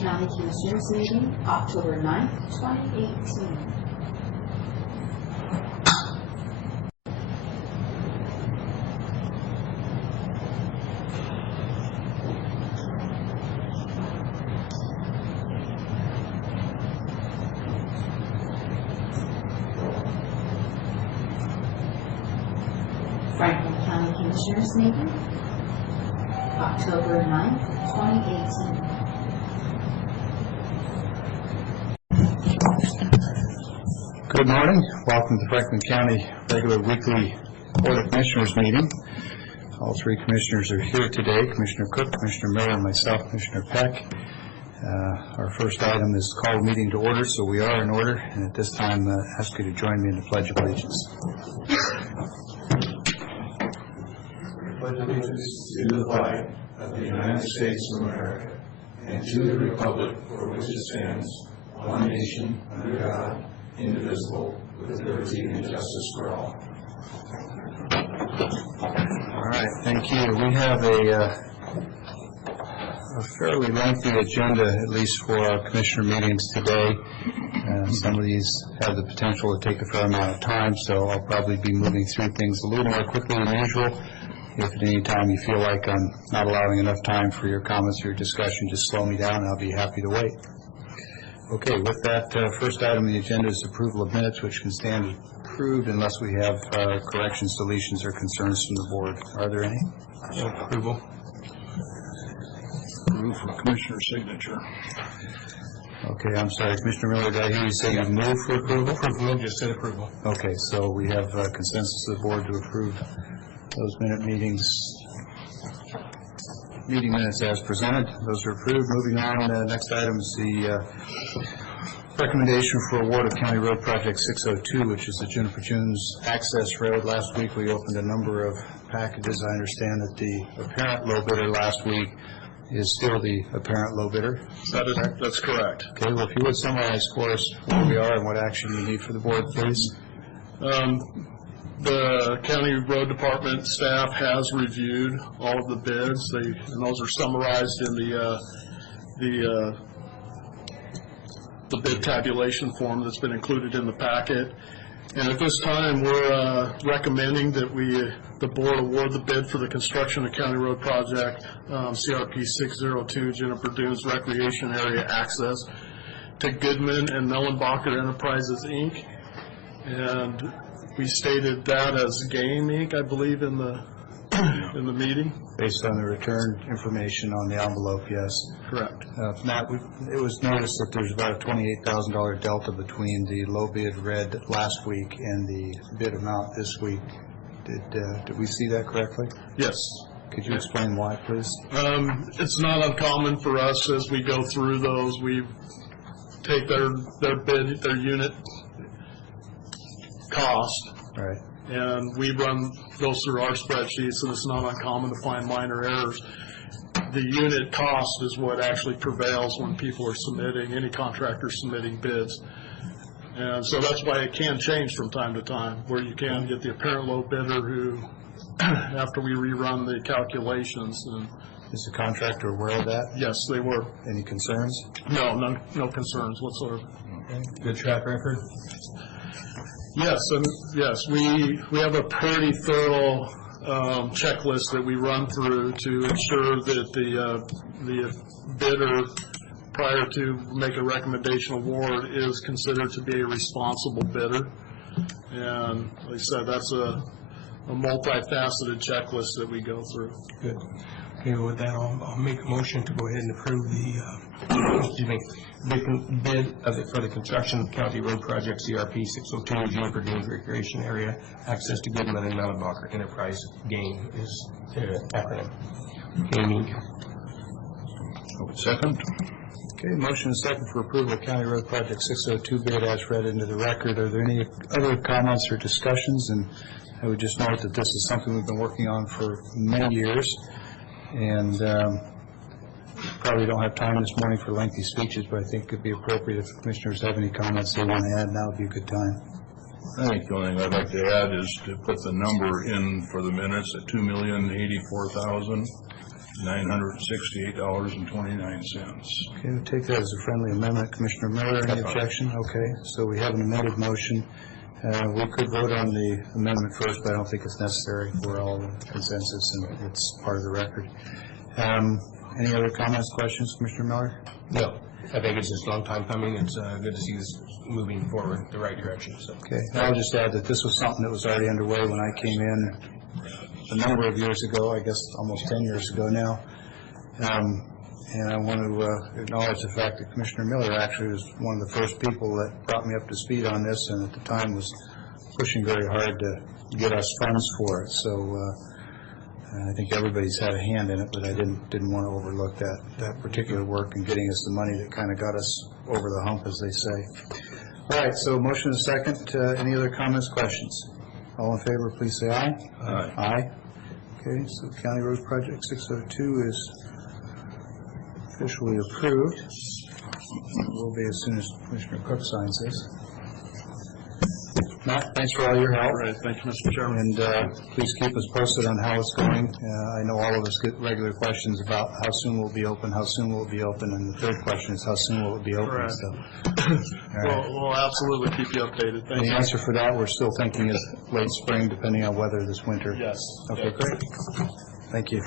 County Commissioners meeting, October 9th, 2018. Franklin County Commissioners meeting, October 9th, 2018. Good morning. Welcome to Franklin County regular weekly Board of Commissioners meeting. All three commissioners are here today, Commissioner Cook, Commissioner Miller, and myself, Commissioner Peck. Our first item is call the meeting to order, so we are in order, and at this time ask you to join me in the Pledge of Allegiance. Pledge allegiance to the flag of the United States of America and to the republic for which it stands, one nation, under God, indivisible, with liberty and justice for all. All right, thank you. We have a fairly lengthy agenda, at least for our commissioner meetings today. Some of these have the potential to take a fair amount of time, so I'll probably be moving through things a little more quickly than usual. If at any time you feel like I'm not allowing enough time for your comments or your discussion, just slow me down and I'll be happy to wait. Okay, with that, first item on the agenda is approval of minutes, which can stand approved unless we have corrections, deletions, or concerns from the board. Are there any? Approval. Approve for commissioner signature. Okay, I'm sorry, Commissioner Miller, did I hear you say you move for approval? Approval, just said approval. Okay, so we have consensus of the board to approve those meeting minutes as presented. Those are approved. Moving on, next item is the recommendation for award of County Road Project 602, which is the Juniper Dunes Access Road. Last week we opened a number of packages. I understand that the apparent low bidder last week is still the apparent low bidder. That's correct. Okay, well, if you would summarize for us where we are and what action you need for the board, please. The county road department staff has reviewed all of the bids. And those are summarized in the bid tabulation form that's been included in the packet. And at this time, we're recommending that the board award the bid for the construction of County Road Project CRP 602 Juniper Dunes Recreation Area Access to Goodman and Mellenbacher Enterprises, Inc. And we stated that as GAME, Inc., I believe, in the meeting. Based on the return information on the envelope, yes. Correct. Matt, it was noticed that there's about a $28,000 delta between the low bid read last week and the bid amount this week. Did we see that correctly? Yes. Could you explain why, please? It's not uncommon for us as we go through those. We take their bid, their unit cost, right, and we run those through our spreadsheets, and it's not uncommon to find minor errors. The unit cost is what actually prevails when people are submitting, any contractor submitting bids. And so that's why it can change from time to time, where you can get the apparent low bidder who, after we rerun the calculations. And is the contractor aware of that? yes, they were. Any concerns? No concerns whatsoever. Okay. Good track record? Yes, and yes, we have a pretty thorough checklist that we run through to ensure that the bidder, prior to make a recommendation award, is considered to be a responsible bidder. And like I said, that's a multifaceted checklist that we go through. Good. Okay, well, with that, I'll make a motion to go ahead and approve the bid for the construction of County Road Project CRP 602 Juniper Dunes Recreation Area Access to Goodman and Mellenbacher Enterprise. GAME is the acronym. GAME, Inc. Second. Okay, motion and second for approval of County Road Project 602 bid as read into the record. Are there any other comments or discussions? And I would just note that this is something we've been working on for many years, and probably don't have time this morning for lengthy speeches, but I think it would be appropriate if the commissioners have any comments they want to add. Now would be a good time. I think the only thing I'd like to add is to put the number in for the minutes at $2,084,000. $968.29. Okay, we'll take that as a friendly amendment. Commissioner Miller, any objection? Okay, so we have an amended motion. We could vote on the amendment first, but I don't think it's necessary. We're all in consensus, and it's part of the record. Any other comments, questions, Commissioner Miller? No, I think it's just a long time coming. It's good to see this moving forward the right direction. So. Okay, I'll just add that this was something that was already underway when I came in a number of years ago, I guess almost 10 years ago now. And I want to acknowledge the fact that Commissioner Miller actually was one of the first people that brought me up to speed on this, and at the time was pushing very hard to get us funds for it. So I think everybody's had a hand in it, but I didn't want to overlook that particular work and getting us the money that kind of got us over the hump, as they say. All right, so motion and second. Any other comments, questions? All in favor, please say aye. Aye. Aye. Okay, so County Road Project 602 is officially approved. It will be as soon as Commissioner Cook signs this. Matt, thanks for all your help. All right, thank you, Mr. Chairman. And please keep us posted on how it's going. I know all of us get regular questions about how soon will it be open, how soon will it be open, and the third question is how soon will it be open. Correct. So, all right. We'll absolutely keep you updated. Thank The you. answer for that, we're still thinking is late spring, depending on weather this winter. Yes. Okay, great. Thank you.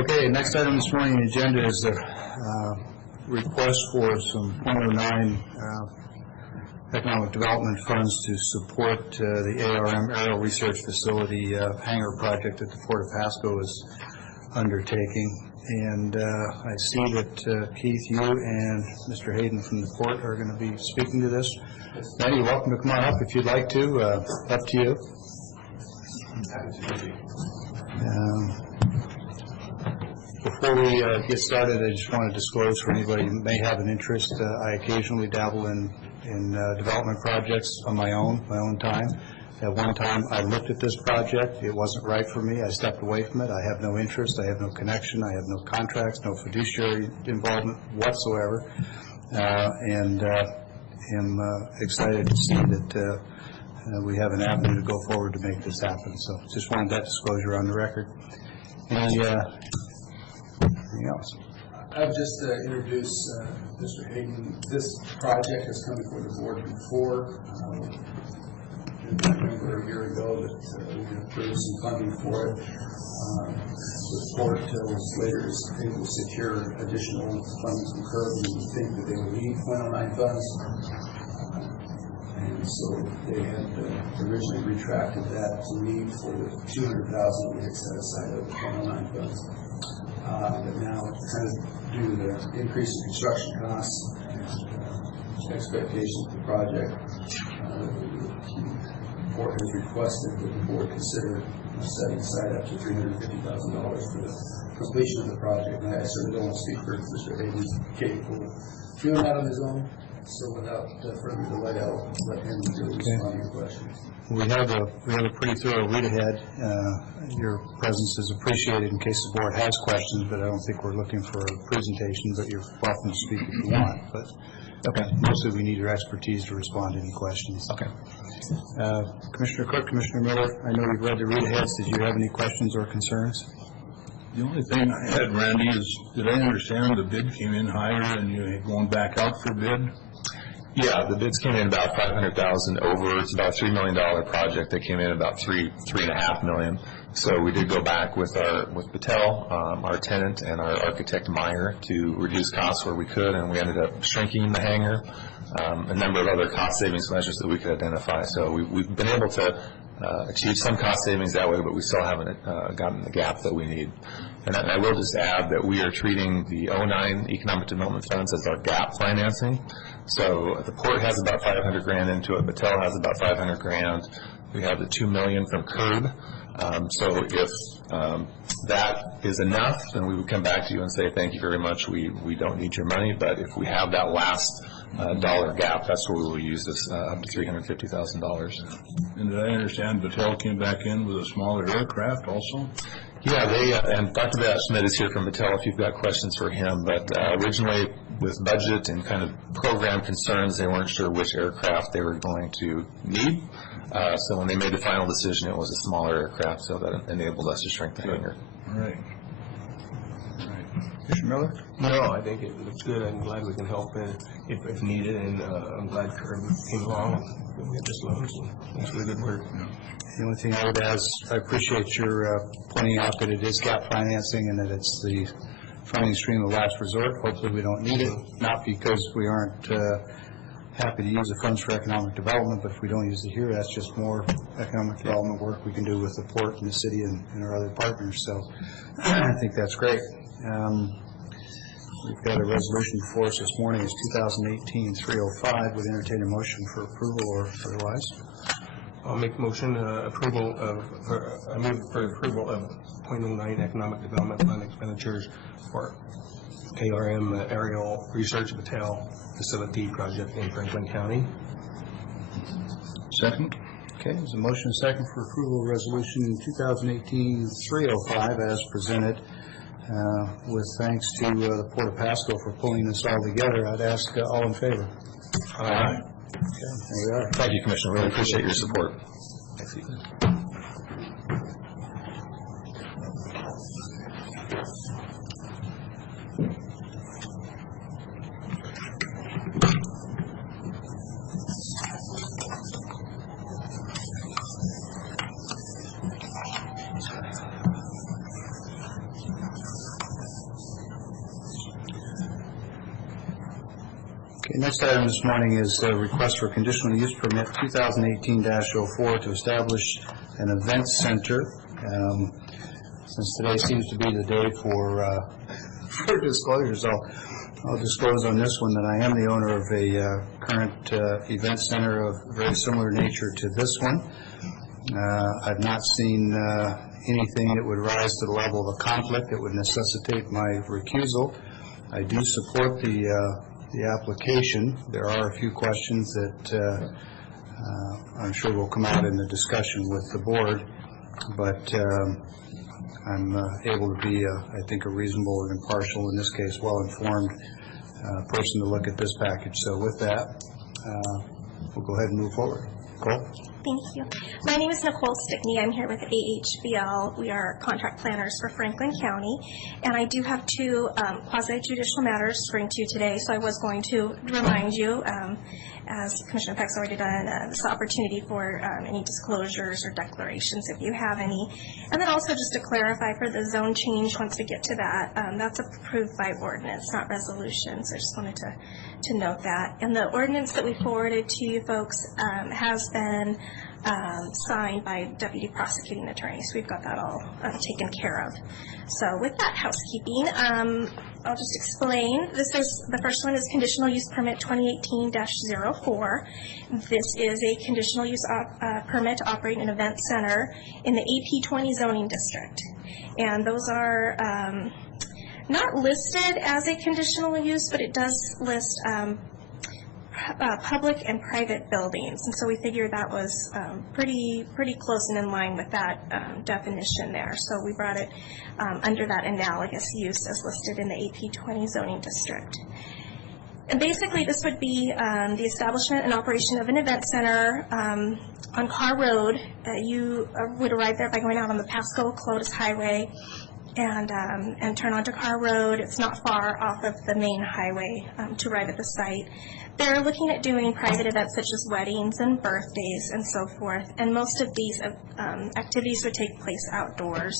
Okay, next item this morning on the agenda is a request for some .09 economic development funds to support the ARM Aerial Research Facility hangar project that the Port of Pasco is undertaking. And I see that Keith, you and Mr. Hayden from the Port are going to be speaking to this. Matt, you're welcome to come on up if you'd like to. Up to you. Before we get started, I just want to disclose for anybody who may have an interest, I occasionally dabble in development projects on my own time. At one time, I looked at this project. It wasn't right for me. I stepped away from it. I have no interest. I have no connection. I have no contracts, no fiduciary involvement whatsoever. And am excited to see that we have an avenue to go forward to make this happen. So just wanted that disclosure on the record. Anything else? I'll just introduce Mr. Hayden. This project has come before the board before. I remember a year ago that we approved some funding for it. The port was later able to secure additional funds from CURB, and we think that they would need .09 funds. And so they had originally retracted that need for the $200,000 we had set aside of the .09 funds. But now, kind of due to the increase in construction costs and expectations of the project, the port has requested that the board consider setting aside up to $350,000 for the completion of the project. And I certainly don't want to speak for Mr. Hayden. He's capable of doing that on his own. So without further delay, I'll let him respond to your questions. We have a pretty thorough read ahead. Your presence is appreciated in case the board has questions, but I don't think we're looking for a presentation, but you're welcome to speak if you want. But mostly we need your expertise to respond to any questions. Okay. Commissioner Cook, Commissioner Miller, I know you've read the read aheads. Did you have any questions or concerns? The only thing I had, Randy, is did I understand the bid came in higher and you're going back out for bid? Yeah, the bids came in about $500,000 over. It's about a $3 million project. They came in about $3.5 million. So we did go back with Battelle, our tenant, and our architect Meyer to reduce costs where we could, and we ended up shrinking the hangar, a number of other cost savings measures that we could identify. So we've been able to achieve some cost savings that way, but we still haven't gotten the gap that we need. And I will just add that we are treating the .09 economic development funds as our gap financing. So the port has about $500,000 into it. Battelle has about $500,000. We have the $2 million from CURB. So if that is enough, then we would come back to you and say, thank you very much, we don't need your money. But if we have that last dollar gap, that's where we will use this up to $350,000. And did I understand Battelle came back in with a smaller aircraft also? Yeah, and Dr. Schmidt is here from Battelle if you've got questions for him. But originally, with budget and kind of program concerns, they weren't sure which aircraft they were going to need. So when they made the final decision, it was a smaller aircraft, so that enabled us to shrink the hangar. All right. Commissioner Miller? No, I think it looks good. I'm glad we can help if needed, and I'm glad Kurt came along and we got this loan, so thanks for the good work. The only thing I would add is I appreciate your pointing out that it is gap financing and that it's the funding stream of last resort. Hopefully we don't need it, not because we aren't happy to use the funds for economic development, but if we don't use it here, that's just more economic development work we can do with the port and the city and our other partners. So I think that's great. We've got a resolution before us this morning. It's 2018-305. Would entertain a motion for approval or otherwise. I'll make motion I move for approval of .09 Economic Development Fund expenditures for ARM Aerial Research Battelle Facility Project in Franklin County. Second? Okay, there's a motion and second for approval of resolution 2018-305 as presented. With thanks to the Port of Pasco for pulling this all together, I'd ask all in favor. Aye. Okay, there we are. Thank you, Commissioner. Really appreciate your support. Okay, next item this morning is a request for conditional use permit 2018-04 to establish an event center. Since today seems to be the day for disclosures, I'll disclose on this one that I am the owner of a current event center of very similar nature to this one. I've not seen anything that would rise to the level of a conflict that would necessitate my recusal. I do support the application. There are a few questions that I'm sure will come out in the discussion with the board, but I'm able to be, I think, a reasonable and impartial, in this case, well-informed person to look at this package. So with that, we'll go ahead and move forward. Cole? Thank you. My name is Nicole Stickney. I'm here with AHBL. We are contract planners for Franklin County, and I do have two quasi-judicial matters to bring to you today, so I was going to remind you, as Commissioner Peck's already done, this opportunity for any disclosures or declarations if you have any. And then also just to clarify for the zone change, once we get to that, that's approved by ordinance, not resolution, so I just wanted to note that. And the ordinance that we forwarded to you folks has been signed by deputy prosecuting attorneys. We've got that all taken care of. So with that housekeeping, I'll just explain. The first one is conditional use permit 2018-04. This is a conditional use permit to operate an event center in the AP20 zoning district. And those are not listed as a conditional use, but it does list public and private buildings, and so we figured that was pretty close and in line with that definition there. So we brought it under that analogous use as listed in the AP20 zoning district. And basically, this would be the establishment and operation of an event center on Carr Road. You would arrive there by going out on the Pasco-Clotis Highway and turn onto Carr Road. It's not far off of the main highway to arrive at the site. They're looking at doing private events such as weddings and birthdays and so forth, and most of these activities would take place outdoors.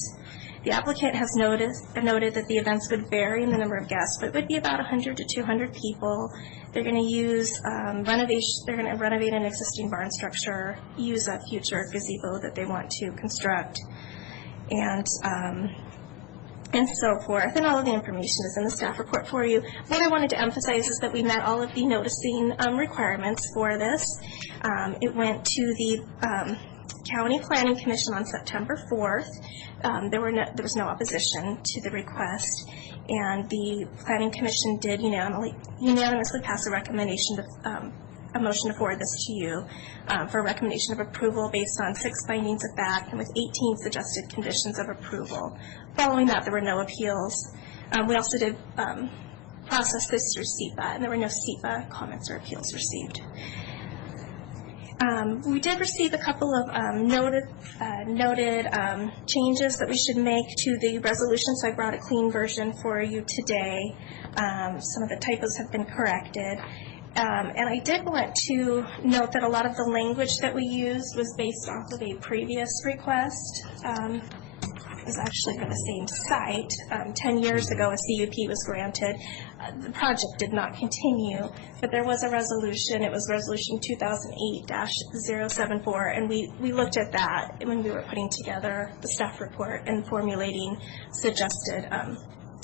The applicant has noted that the events would vary in the number of guests, but it would be about 100 to 200 people. They're going to use they're going to renovate an existing barn structure, use a future gazebo that they want to construct, and so forth, and all of the information is in the staff report for you. What I wanted to emphasize is that we met all of the noticing requirements for this. It went to the County Planning Commission on September 4th. There was no opposition to the request, and the Planning Commission did unanimously pass a recommendation to a motion to forward this to you for a recommendation of approval based on 6 findings of fact and with 18 suggested conditions of approval. Following that, there were no appeals. We also did process this through SEPA, and there were no SEPA comments or appeals received. We did receive a couple of noted changes that we should make to the resolution, so I brought a clean version for you today. Some of the typos have been corrected. And I did want to note that a lot of the language that we used was based off of a previous request. It was actually for the same site. 10 years ago, a CUP was granted. The project did not continue, but there was a resolution. It was Resolution 2008-074, and we looked at that when we were putting together the staff report and formulating suggested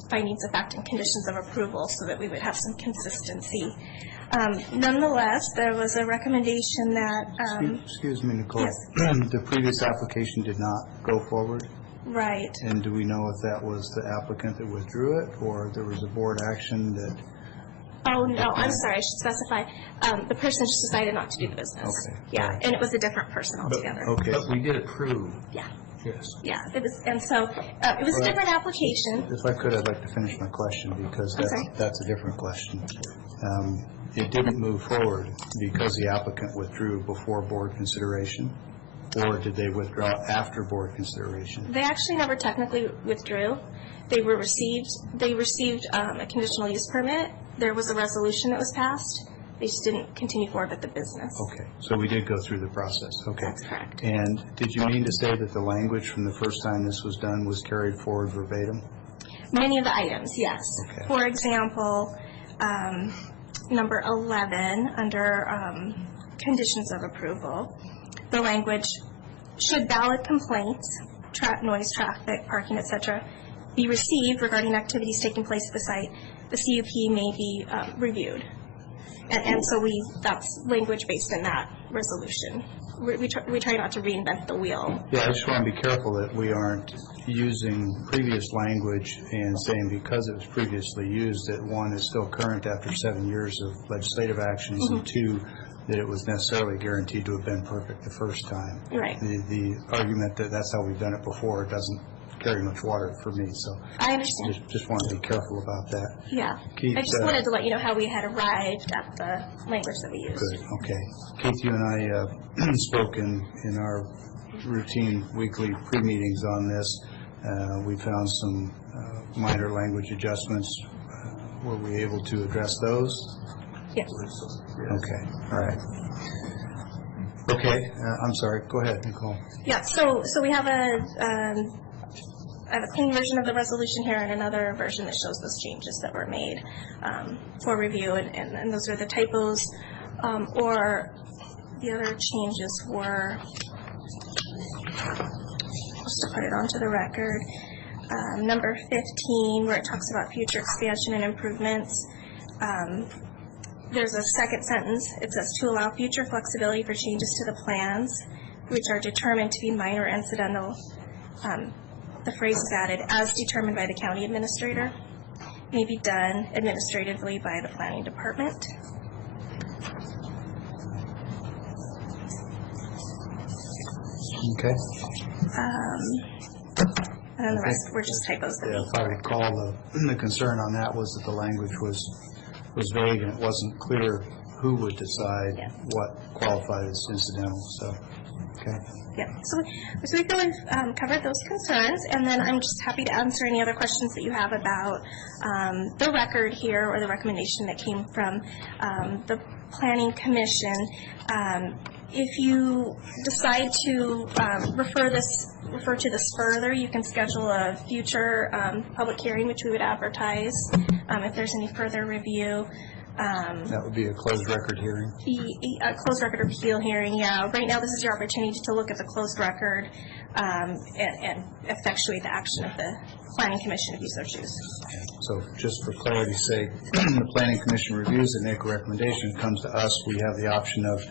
findings of fact and conditions of approval so that we would have some consistency. Nonetheless, there was a recommendation that... Excuse me, Nicole. Yes. The previous application did not go forward? Right. And do we know if that was the applicant that withdrew it, or there was a board action that... Oh, no, I'm sorry, I should specify. The person just decided not to do the business. Okay. Yeah, and it was a different person altogether. Okay. But we did approve. Yeah. Yes. Yeah, it was, and so it was a different application. If I could, I'd like to finish my question, because I'm sorry. that's a different question. It didn't move forward because the applicant withdrew before board consideration, or did they withdraw after board consideration? They actually never technically withdrew. They received a conditional use permit. There was a resolution that was passed. They just didn't continue forward with the business. Okay, so we did go through the process, okay. That's correct. And did you mean to say that the language from the first time this was done was carried forward verbatim? Many of the items, yes. Okay. For example, number 11, under conditions of approval, the language, should valid complaints, noise, traffic, parking, etc., be received regarding activities taking place at the site, the CUP may be reviewed. And so that's language based in that resolution. We try not to reinvent the wheel. Yeah, I just want to be careful that we aren't using previous language and saying because it was previously used that one is still current after 7 years of legislative actions, and two, that it was necessarily guaranteed to have been perfect the first time. Right. The argument that that's how we've done it before doesn't carry much water for me, so I understand. just want to be careful about that. Yeah. Keith, I just wanted to let you know how we had arrived at the language that we used. Good, okay. Keith, you and I spoke in our routine weekly pre-meetings on this. We found some minor language adjustments. Were we able to address those? Yes. Okay, all right. Okay, I'm sorry, go ahead, Nicole. Yeah, so we have I have a clean version of the resolution here and another version that shows those changes that were made for review, and those are the typos, or the other changes were, just to put it onto the record, number 15, where it talks about future expansion and improvements. There's a second sentence. It says, to allow future flexibility for changes to the plans, which are determined to be minor or incidental. The phrase is added, as determined by the county administrator, may be done administratively by the planning department. Okay. And then the rest were just typos. Yeah, if I recall, the concern on that was that the language was vague and it wasn't clear who would decide what qualified as incidental, so, okay. Yeah, so we feel we've covered those concerns, and then I'm just happy to answer any other questions that you have about the record here or the recommendation that came from the Planning Commission. If you decide to refer to this further, you can schedule a future public hearing, which we would advertise if there's any further review. That would be a closed record hearing? A closed record appeal hearing, yeah. Right now, this is your opportunity to look at the closed record and effectuate the action of the Planning Commission if you so choose. So just for clarity's sake, the Planning Commission reviews it, make a recommendation, comes to us, we have the option of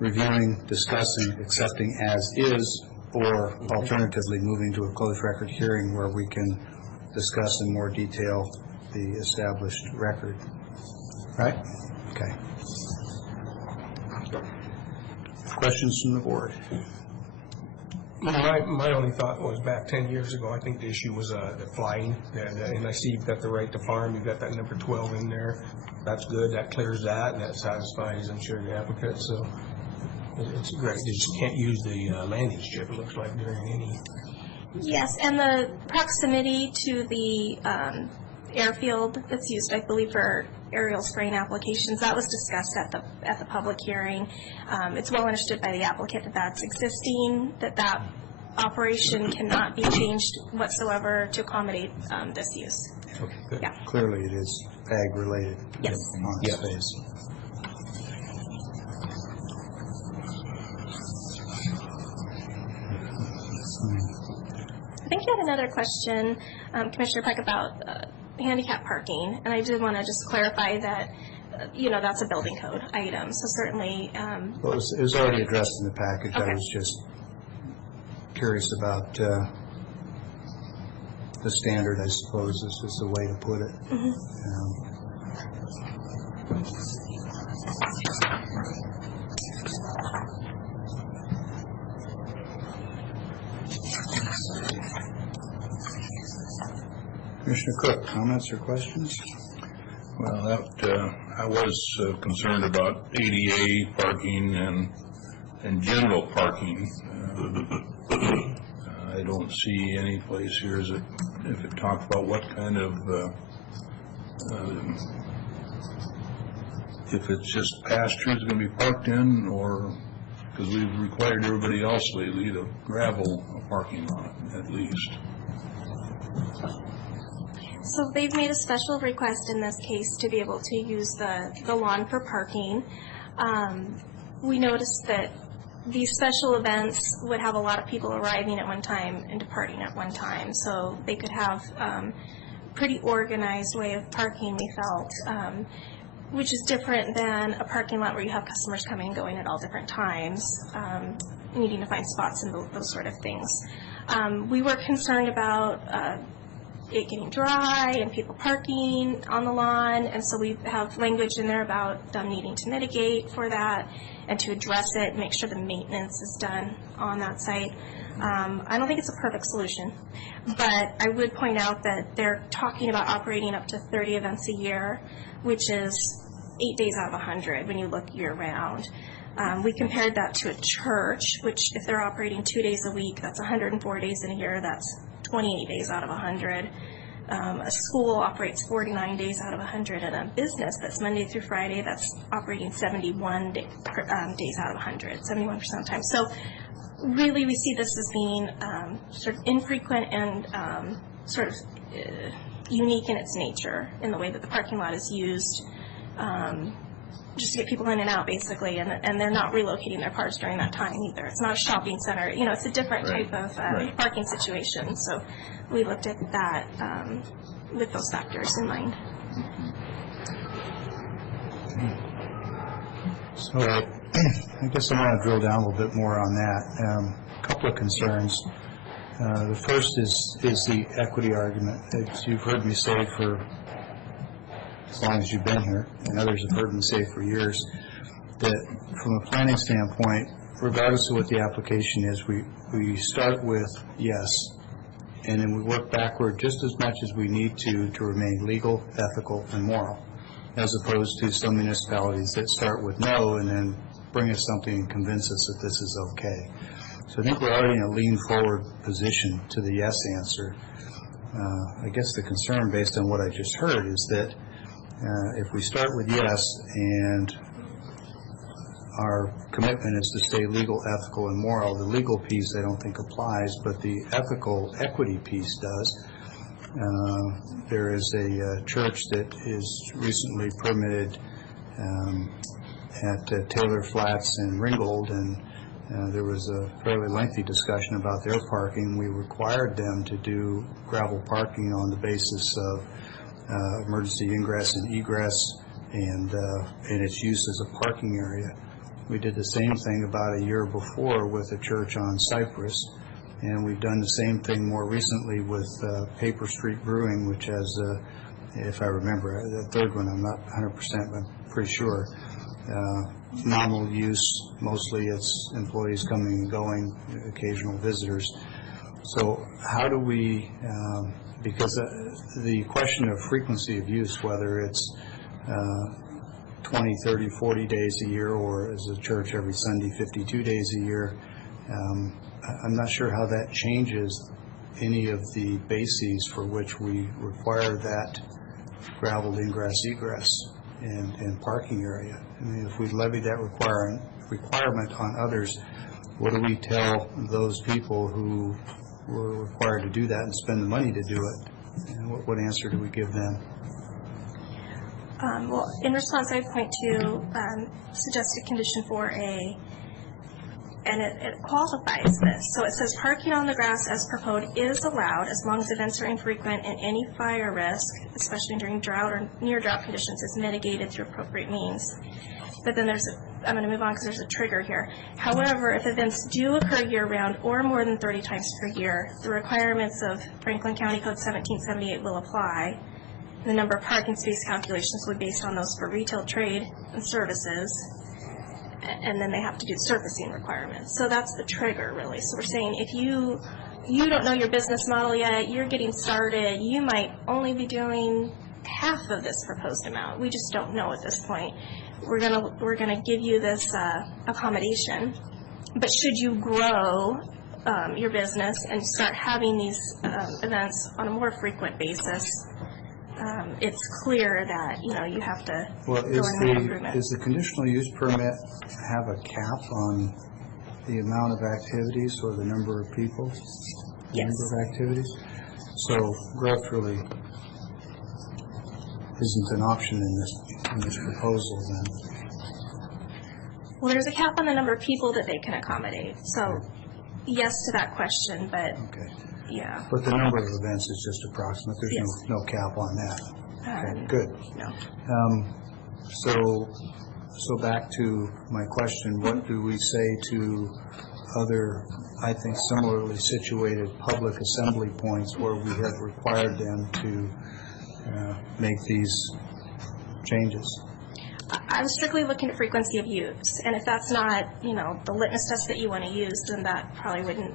reviewing, discussing, accepting as is, or alternatively moving to a closed record hearing where we can discuss in more detail the established record. Right? Okay. Questions from the board? My only thought was back 10 years ago, I think the issue was the flying, and I see you've got the right to farm, you've got that number 12 in there. That's good, that clears that, and that satisfies, I'm sure, the applicant, so It's great. You just can't use the landing strip, it looks like, during any... Yes, and the proximity to the airfield that's used, I believe, for aerial spraying applications, that was discussed at the public hearing. It's well understood by the applicant that that's existing, that operation cannot be changed whatsoever to accommodate this use. Okay, good. Yeah. Clearly, it is ag-related. Yes. On its face. I think you had another question, Commissioner Peck, about handicap parking, and I did want to just clarify that, that's a building code item, so certainly... Well, it was already addressed in the package. Okay. I was just curious about the standard, I suppose, is the way to put it. Commissioner Cook, comments or questions? Well, I was concerned about ADA parking and general parking. I don't see any place here if it talks about what kind of, if it's just pasture it's going to be parked in, or, because we've required everybody else lately to gravel a parking lot at least. So they've made a special request in this case to be able to use the lawn for parking. We noticed that these special events would have a lot of people arriving at one time and departing at one time, so they could have pretty organized way of parking, we felt, which is different than a parking lot where you have customers coming and going at all different times, needing to find spots and those sort of things. We were concerned about it getting dry and people parking on the lawn, and so we have language in there about them needing to mitigate for that and to address it and make sure the maintenance is done on that site. I don't think it's a perfect solution, but I would point out that they're talking about operating up to 30 events a year, which is 8 days out of 100 when you look year-round. We compared that to a church, which if they're operating 2 days a week, that's 104 days in a year, that's 28 days out of 100. A school operates 49 days out of 100, and a business that's Monday through Friday, that's operating 71 days out of 100, 71% of the time. So really we see this as being sort of infrequent and sort of unique in its nature in the way that the parking lot is used, just to get people in and out, basically, and they're not relocating their cars during that time either. It's not a shopping center. It's a different type of parking situation. So we looked at that with those factors in mind. So I guess I want to drill down a little bit more on that. A couple of concerns. The first is the equity argument. As you've heard me say for as long as you've been here, and others have heard me say for years, that from a planning standpoint, regardless of what the application is, we start with yes, and then we work backward just as much as we need to remain legal, ethical, and moral, as opposed to some municipalities that start with no and then bring us something and convince us that this is okay. So I think we're already in a lean forward position to the yes answer. I guess the concern based on what I just heard is that if we start with yes and our commitment is to stay legal, ethical, and moral, the legal piece I don't think applies, but the ethical equity piece does. There is a church that is recently permitted at Taylor Flats and Ringgold, and there was a fairly lengthy discussion about their parking. We required them to do gravel parking on the basis of emergency ingress and egress and its use as a parking area. We did the same thing about a year before with a church on Cypress, and we've done the same thing more recently with Paper Street Brewing, which has, if I remember, the third one, I'm not 100%, but I'm pretty sure, nominal use, mostly it's employees coming and going, occasional visitors. So how do we, because the question of frequency of use, whether it's 20, 30, 40 days a year, or as a church every Sunday, 52 days a year. I'm not sure how that changes any of the bases for which we require that graveled ingress egress and parking area. I mean, if we levy that requirement on others, what do we tell those people who were required to do that and spend the money to do it? And what answer do we give them? Well, in response, I would point to suggested condition 4A, and it qualifies this. So it says parking on the grass as proposed is allowed as long as events are infrequent and any fire risk, especially during drought or near drought conditions, is mitigated through appropriate means. But then I'm going to move on because there's a trigger here. However, if events do occur year-round or more than 30 times per year, the requirements of Franklin County Code 1778 will apply. The number of parking space calculations will be based on those for retail, trade, and services, and then they have to do surfacing requirements. So that's the trigger, really. So we're saying if you don't know your business model yet, you're getting started, you might only be doing half of this proposed amount. We just don't know at this point. We're gonna give you this accommodation, but should you grow your business and start having these events on a more frequent basis, it's clear that you have to Well, go and make improvements. is the conditional use permit have a cap on the amount of activities or the number of people? The Yes. number of activities? So growth really isn't an option in this proposal then? Well, there's a cap on the number of people that they can accommodate. So yes to that question, but Okay. yeah. But the number of events is just approximate. There's Yes. no cap on that. Okay, good. No. So back to my question, what do we say to other, I think, similarly situated public assembly points where we have required them to make these changes? I'm strictly looking at frequency of use, and if that's not, the litmus test that you want to use, then that probably wouldn't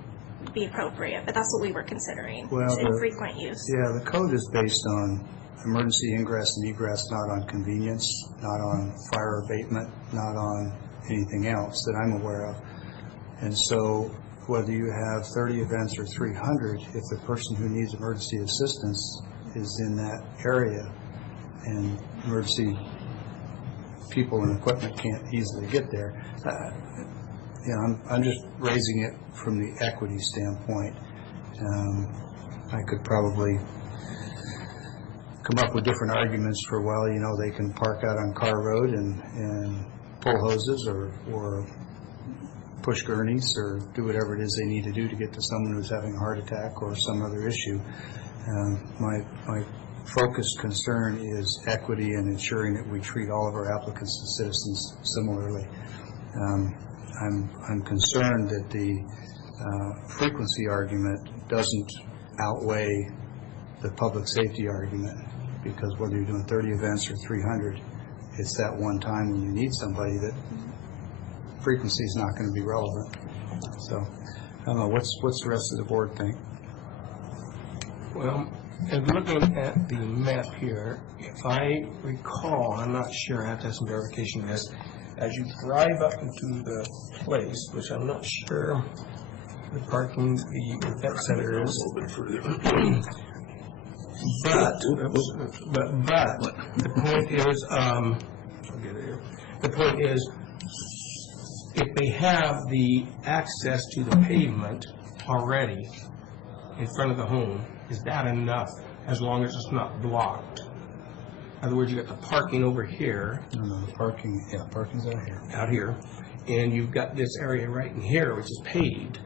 be appropriate, but that's what we were considering, Well, infrequent use. Yeah, the code is based on emergency ingress and egress, not on convenience, not on fire abatement, not on anything else that I'm aware of. And so whether you have 30 events or 300, if the person who needs emergency assistance is in that area and emergency people and equipment can't easily get there, I'm just raising it from the equity standpoint. I could probably come up with different arguments for, well, they can park out on Carr Road and pull hoses or push gurneys or do whatever it is they need to do to get to someone who's having a heart attack or some other issue. My focused concern is equity and ensuring that we treat all of our applicants and citizens similarly. I'm concerned that the frequency argument doesn't outweigh the public safety argument, because whether you're doing 30 events or 300, it's that one time when you need somebody that frequency is not going to be relevant. So, I don't know, what's the rest of the board think? Well, and looking at the map here, if I recall, I'm not sure, I have to have some verification of this, as you drive up into the place, which I'm not sure the parking, the event center is, but the point is, I'll get it here. The point is, if they have the access to the pavement already in front of the home, is that enough, as long as it's not blocked? In other words, you got the parking over here. No, the parking's out here. Out here, and you've got this area right in here, which is paved,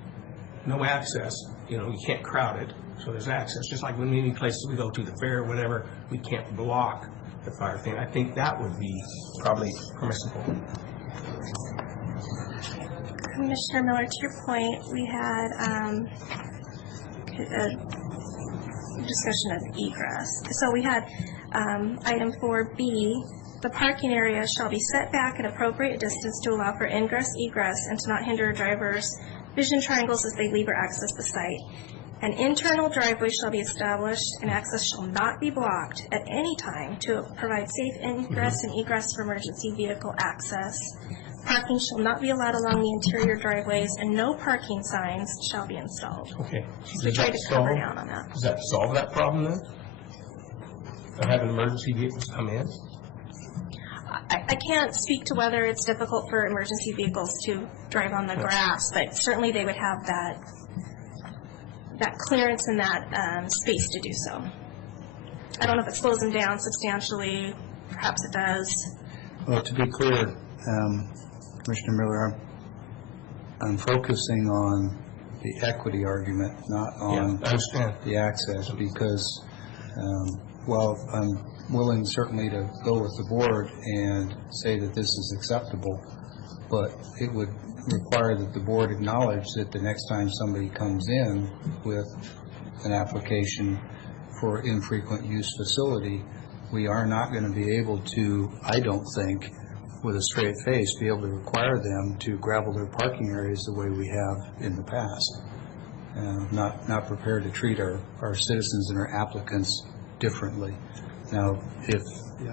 no access, you can't crowd it, so there's access, just like when any places we go to, the fair or whatever, we can't block the fire thing. I think that would be probably permissible. Commissioner Miller, to your point, we had a discussion of egress. So we had item 4B, the parking area shall be set back an appropriate distance to allow for ingress, egress, and to not hinder drivers' vision triangles as they leave or access the site. An internal driveway shall be established, and access shall not be blocked at any time to provide safe ingress and egress for emergency vehicle access. Parking shall not be allowed along the interior driveways, and no parking signs shall be installed. Okay. So we tried to cover down on that. Does that solve that problem then? Of having emergency vehicles come in? I can't speak to whether it's difficult for emergency vehicles to drive on the grass, but certainly they would have that clearance and that space to do so. I don't know if it slows them down substantially. Perhaps it does. Well, to be clear, Commissioner Miller, I'm focusing on the equity argument, not on I understand. the access, because while I'm willing certainly to go with the board and say that this is acceptable, but it would require that the board acknowledge that the next time somebody comes in with an application for infrequent use facility, we are not going to be able to, I don't think, with a straight face, be able to require them to gravel their parking areas the way we have in the past. Not prepared to treat our citizens and our applicants differently. Now, if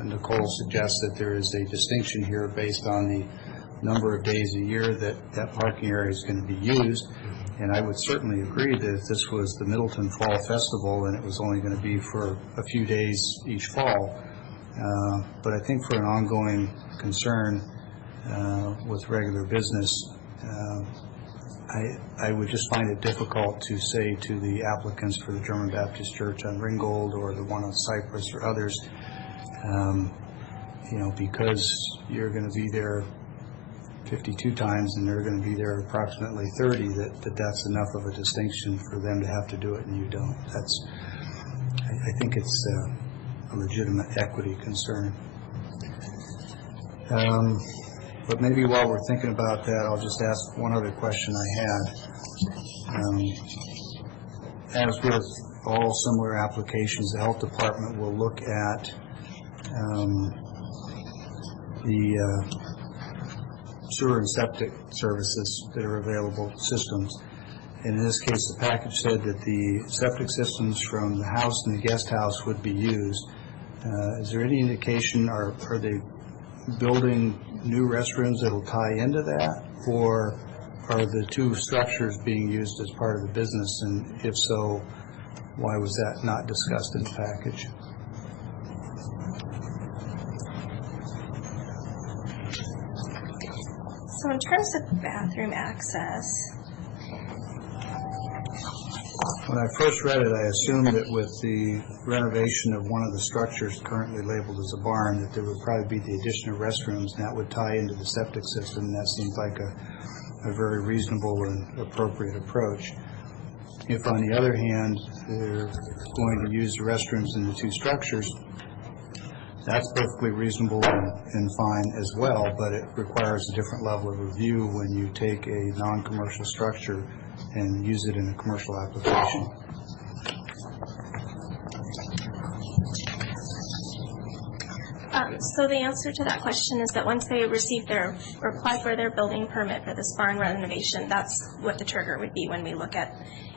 Nicole suggests that there is a distinction here based on the number of days a year that parking area is going to be used, and I would certainly agree that if this was the Middleton Fall Festival and it was only going to be for a few days each fall, but I think for an ongoing concern with regular business, I would just find it difficult to say to the applicants for the German Baptist Church on Ringgold or the one on Cypress or others, because you're going to be there 52 times and they're going to be there approximately 30, that's enough of a distinction for them to have to do it and you don't. I think it's a legitimate equity concern. But maybe while we're thinking about that, I'll just ask one other question I had. As with all similar applications, the health department will look at the sewer and septic services that are available, systems. And in this case, the package said that the septic systems from the house and the guest house would be used. Is there any indication, are they building new restrooms that will tie into that, or are the two structures being used as part of the business? And if so, why was that not discussed in the package? So in terms of bathroom access, when I first read it, I assumed that with the renovation of one of the structures currently labeled as a barn, that there would probably be the addition of restrooms, and that would tie into the septic system, and that seems like a very reasonable and appropriate approach. If, on the other hand, they're going to use the restrooms in the two structures, that's perfectly reasonable and fine as well, but it requires a different level of review when you take a non-commercial structure and use it in a commercial application. So the answer to that question is that once they receive or apply for their building permit for this barn renovation, that's what the trigger would be when we look at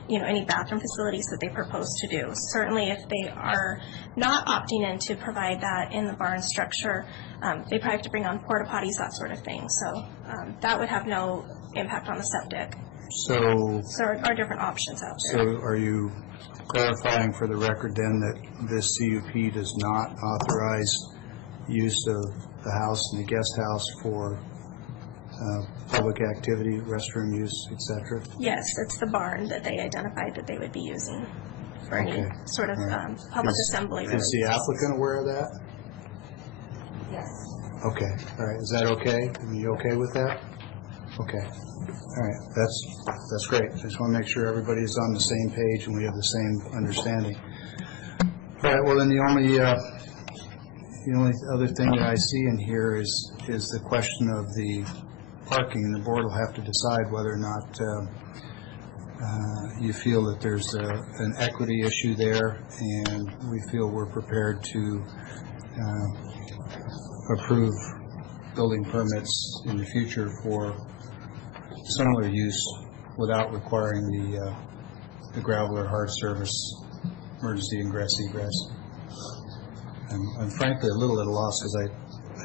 any bathroom facilities that they propose to do. Certainly if they are not opting in to provide that in the barn structure, they probably have to bring on porta potties, that sort of thing. So that would have no impact on the septic. So there are different options out there. So are you clarifying for the record then that this CUP does not authorize use of the house and the guest house for public activity, restroom use, etc.? Yes, it's the barn that they identified that they would be using for any sort of public assembly. Is the applicant aware of that? Yes. Okay, all right, is that okay? Are you okay with that? Okay, all right, that's great. I just want to make sure everybody's on the same page and we have the same understanding. All right, well then the only other thing that I see in here is the question of the parking, and the board will have to decide whether or not you feel that there's an equity issue there, and we feel we're prepared to approve building permits in the future for similar use without requiring the gravel or hard surface emergency ingress egress. I'm frankly a little at a loss because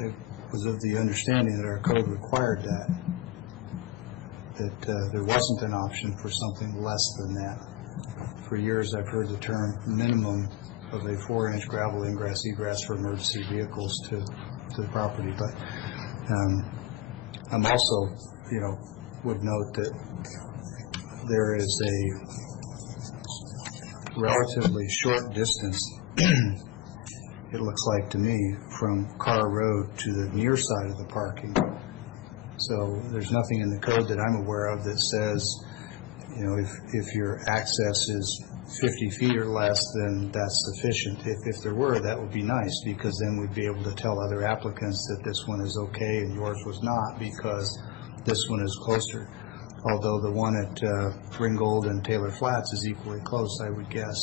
I was of the understanding that our code required that there wasn't an option for something less than that. For years, I've heard the term minimum of a 4-inch gravel ingress egress for emergency vehicles to the property. But I'm also, would note that there is a relatively short distance, it looks like to me, from Carr Road to the near side of the parking. So there's nothing in the code that I'm aware of that says, if your access is 50 feet or less, then that's sufficient. If there were, that would be nice, because then we'd be able to tell other applicants that this one is okay and yours was not, because this one is closer. Although the one at Ringgold and Taylor Flats is equally close, I would guess.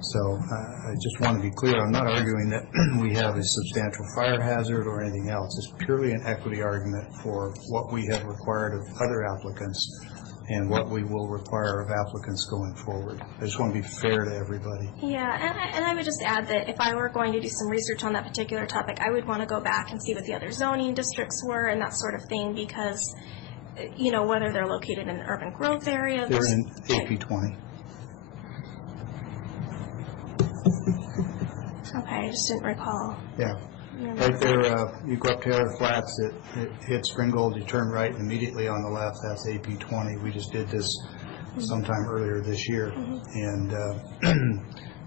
So I just want to be clear, I'm not arguing that we have a substantial fire hazard or anything else. It's purely an equity argument for what we have required of other applicants and what we will require of applicants going forward. I just want to be fair to everybody. Yeah, and I would just add that if I were going to do some research on that particular topic, I would want to go back and see what the other zoning districts were and that sort of thing, because, whether they're located in an urban growth area. They're in AP 20. Okay, I just didn't recall. Yeah. Right there, you go up Taylor Flats, it hits Ringgold, you turn right, and immediately on the left, that's AP 20. We just did this sometime earlier this year. And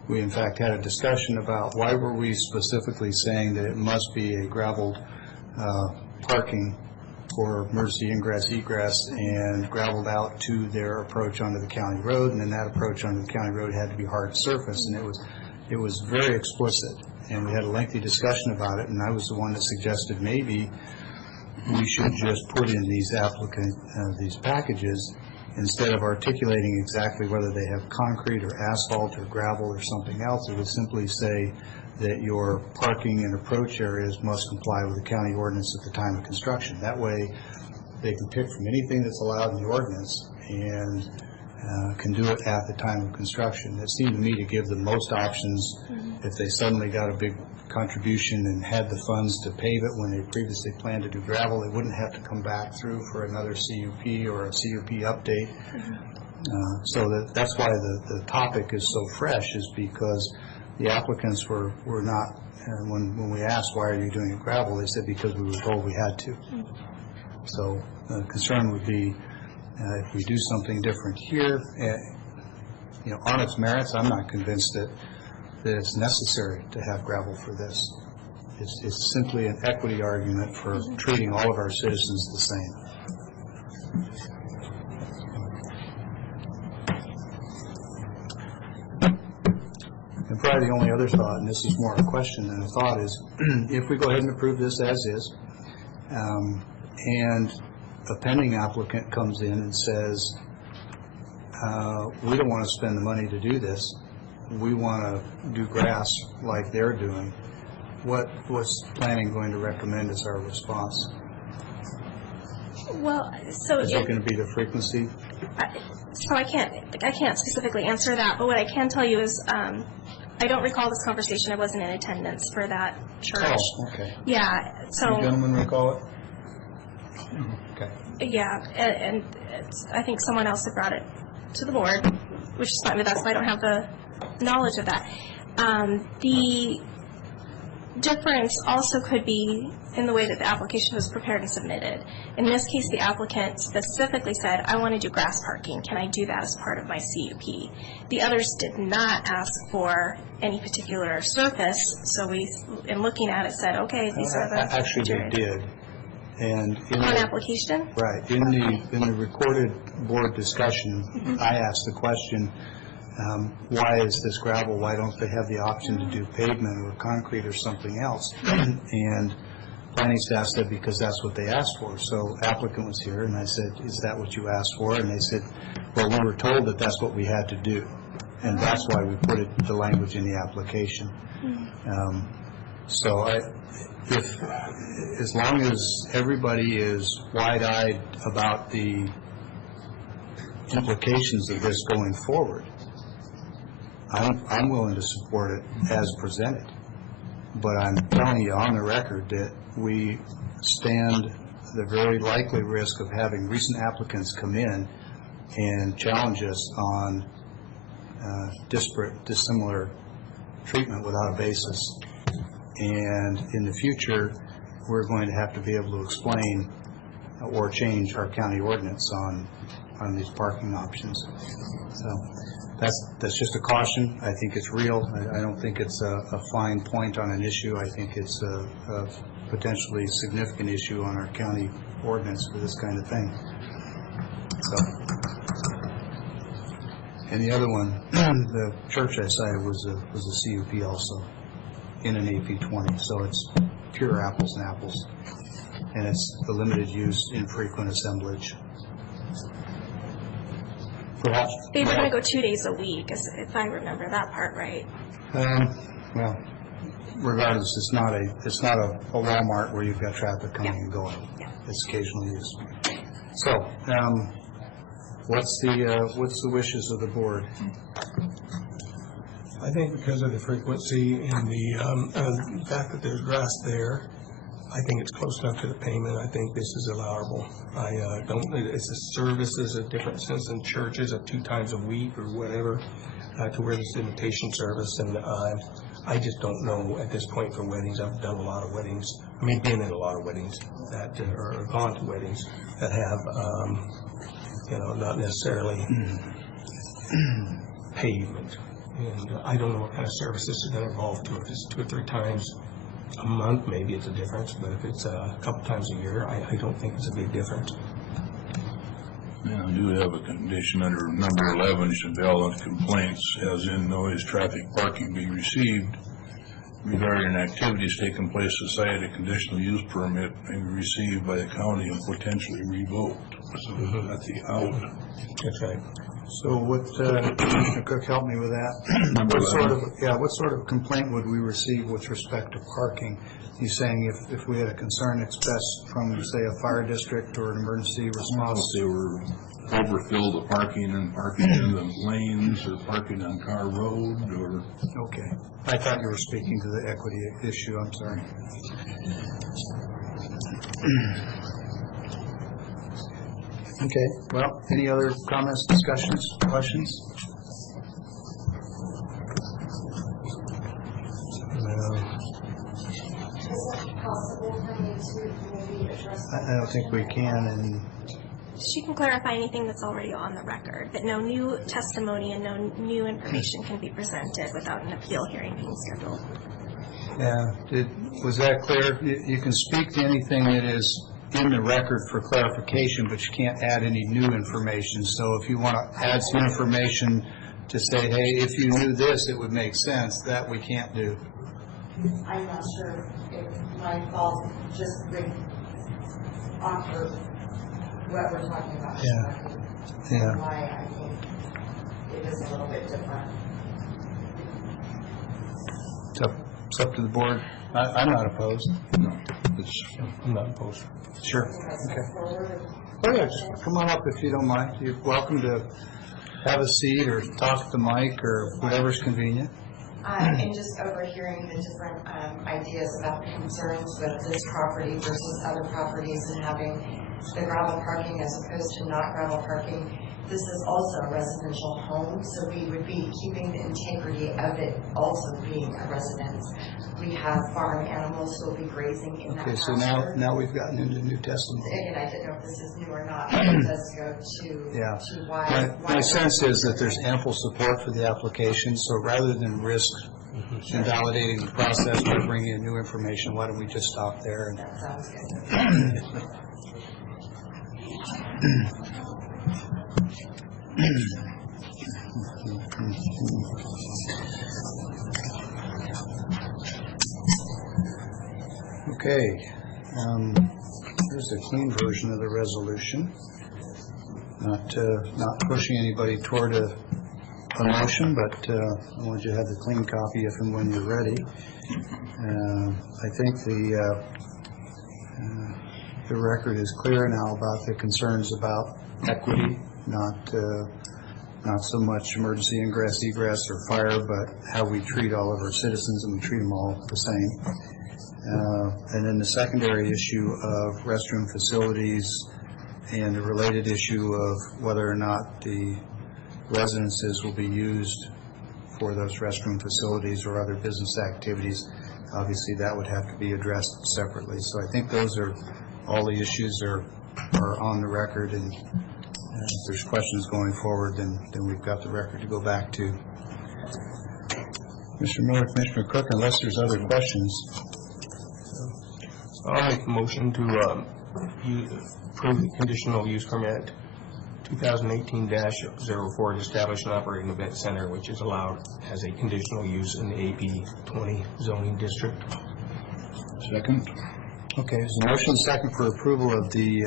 we, in fact, had a discussion about why were we specifically saying that it must be a graveled parking for emergency ingress, egress, and graveled out to their approach onto the county road, and then that approach onto the county road had to be hard surface, and it was very explicit. And we had a lengthy discussion about it, and I was the one that suggested maybe we should just put in these these packages, instead of articulating exactly whether they have concrete or asphalt or gravel or something else. It would simply say that your parking and approach areas must comply with the county ordinance at the time of construction. That way, they can pick from anything that's allowed in the ordinance and can do it at the time of construction. It seemed to me to give the most options. If they suddenly got a big contribution and had the funds to pave it when they previously planned to do gravel, they wouldn't have to come back through for another CUP or a CUP update. So that's why the topic is so fresh, is because the applicants were not, when we asked why are you doing gravel, they said because we were told we had to. So the concern would be if we do something different here, on its merits, I'm not convinced that it's necessary to have gravel for this. It's simply an equity argument for treating all of our citizens the same. And probably the only other thought, and this is more a question than a thought, is if we go ahead and approve this as is, and a pending applicant comes in and says, we don't want to spend the money to do this, we want to do grass like they're doing, what's planning going to recommend as our response? Well, so is it going to be the frequency? So I can't specifically answer that, but what I can tell you is I don't recall this conversation. I wasn't in attendance for that church. Oh, okay. Yeah. So you gentlemen recall it? Okay. Yeah, and I think someone else had brought it to the board, which is fine with us. I don't have the knowledge of that. The difference also could be in the way that the application was prepared and submitted. In this case, the applicant specifically said, I want to do grass parking. Can I do that as part of my CUP? The others did not ask for any particular surface, so we, in looking at it, said, okay, these are the actually criteria. they did. And in On the application? Right. In the recorded board discussion, I asked the question, why is this gravel? Why don't they have the option to do pavement or concrete or something else? And planning staff said because that's what they asked for. So applicant was here, and I said, is that what you asked for? And they said, well, we were told that that's what we had to do, and that's why we put the language in the application. So as long as everybody is wide-eyed about the implications of this going forward, I'm willing to support it as presented. But I'm telling you on the record that we stand the very likely risk of having recent applicants come in and challenge us on dissimilar treatment without a basis. And in the future, we're going to have to be able to explain or change our county ordinance on these parking options. So that's just a caution. I think it's real. I don't think it's a fine point on an issue. I think it's a potentially significant issue on our county ordinance for this kind of thing. So, and the other one, the church I cited was a CUP also in an AP 20. So it's pure apples and apples, and it's the limited use, infrequent assemblage. Perhaps They were going to go 2 days a week, if I remember that part right. Well, regardless, it's not a Walmart where you've got traffic coming and going. Yeah. It's occasionally used. So, what's the wishes of the board? I think because of the frequency and the fact that there's grass there, I think it's close enough to the payment. I think this is allowable. I don't, it's a service, is a different sense than churches of 2 times a week or whatever, to where this invitation service. And I just don't know at this point for weddings. I've done a lot of weddings. I mean, been in a lot of weddings that, or gone to weddings that have, not necessarily pavement. And I don't know what kind of services are going to involve to it. If it's 2 or 3 times a month, maybe it's a difference, but if it's a couple times a year, I don't think it's a big difference. Now, you have a condition under number 11, should valid complaints, as in noise, traffic, parking be received regarding activities taking place aside a conditional use permit may be received by the county and potentially revoked. So at the out. That's right. So what, Cook, help me with that. Number 11. What sort of complaint would we receive with respect to parking? He's saying if we had a concern expressed from, say, a fire district or an emergency response. If they were overfilled with parking and parking in the lanes or parking on Carr Road or. Okay. I thought you were speaking to the equity issue. I'm sorry. Okay. Well, any other comments, discussions, questions? I don't think we can, and She can clarify anything that's already on the record, that no new testimony and no new information can be presented without an appeal hearing being scheduled. was that clear? You can speak to anything that is in the record for clarification, but you can't add any new information. So if you want to add some information to say, hey, if you knew this, it would make sense, that we can't do. I'm not sure if my fault just offer what we're talking about. Yeah. Why I think it is a little bit different. It's up to the board. I'm not opposed. No, I'm not opposed. Sure. Okay. Oh, yeah, just come on up if you don't mind. You're welcome to have a seat or talk to the mic or whatever's convenient. And just overhearing the different ideas about the concerns with this property versus other properties and having the gravel parking as opposed to not gravel parking. This is also a residential home, so we would be keeping the integrity of it also being a residence. We have farm animals who will be grazing in that Okay, so pasture. now we've gotten into New Testament. Again, I didn't know if this is new or not, but it does go to why. My sense is that there's ample support for the application, so rather than risk invalidating the process by bringing in new information, why don't we just stop there? And That sounds good. Okay, here's the clean version of the resolution. Not pushing anybody toward a motion, but I want you to have the clean copy if and when you're ready. I think the record is clear now about the concerns about equity not so much emergency ingress, egress, or fire, but how we treat all of our citizens, and we treat them all the same. And then the secondary issue of restroom facilities and the related issue of whether or not the residences will be used for those restroom facilities or other business activities. Obviously, that would have to be addressed separately. So I think those are all the issues are on the record, and if there's questions going forward, then we've got the record to go back to. Mr. Miller, Commissioner Cook, unless there's other questions. I'll make a motion to approve the conditional use permit 2018-04 to establish and operate an event center, which is allowed as a conditional use in the AP 20 zoning district. Second? Okay, there's a motion second for approval of the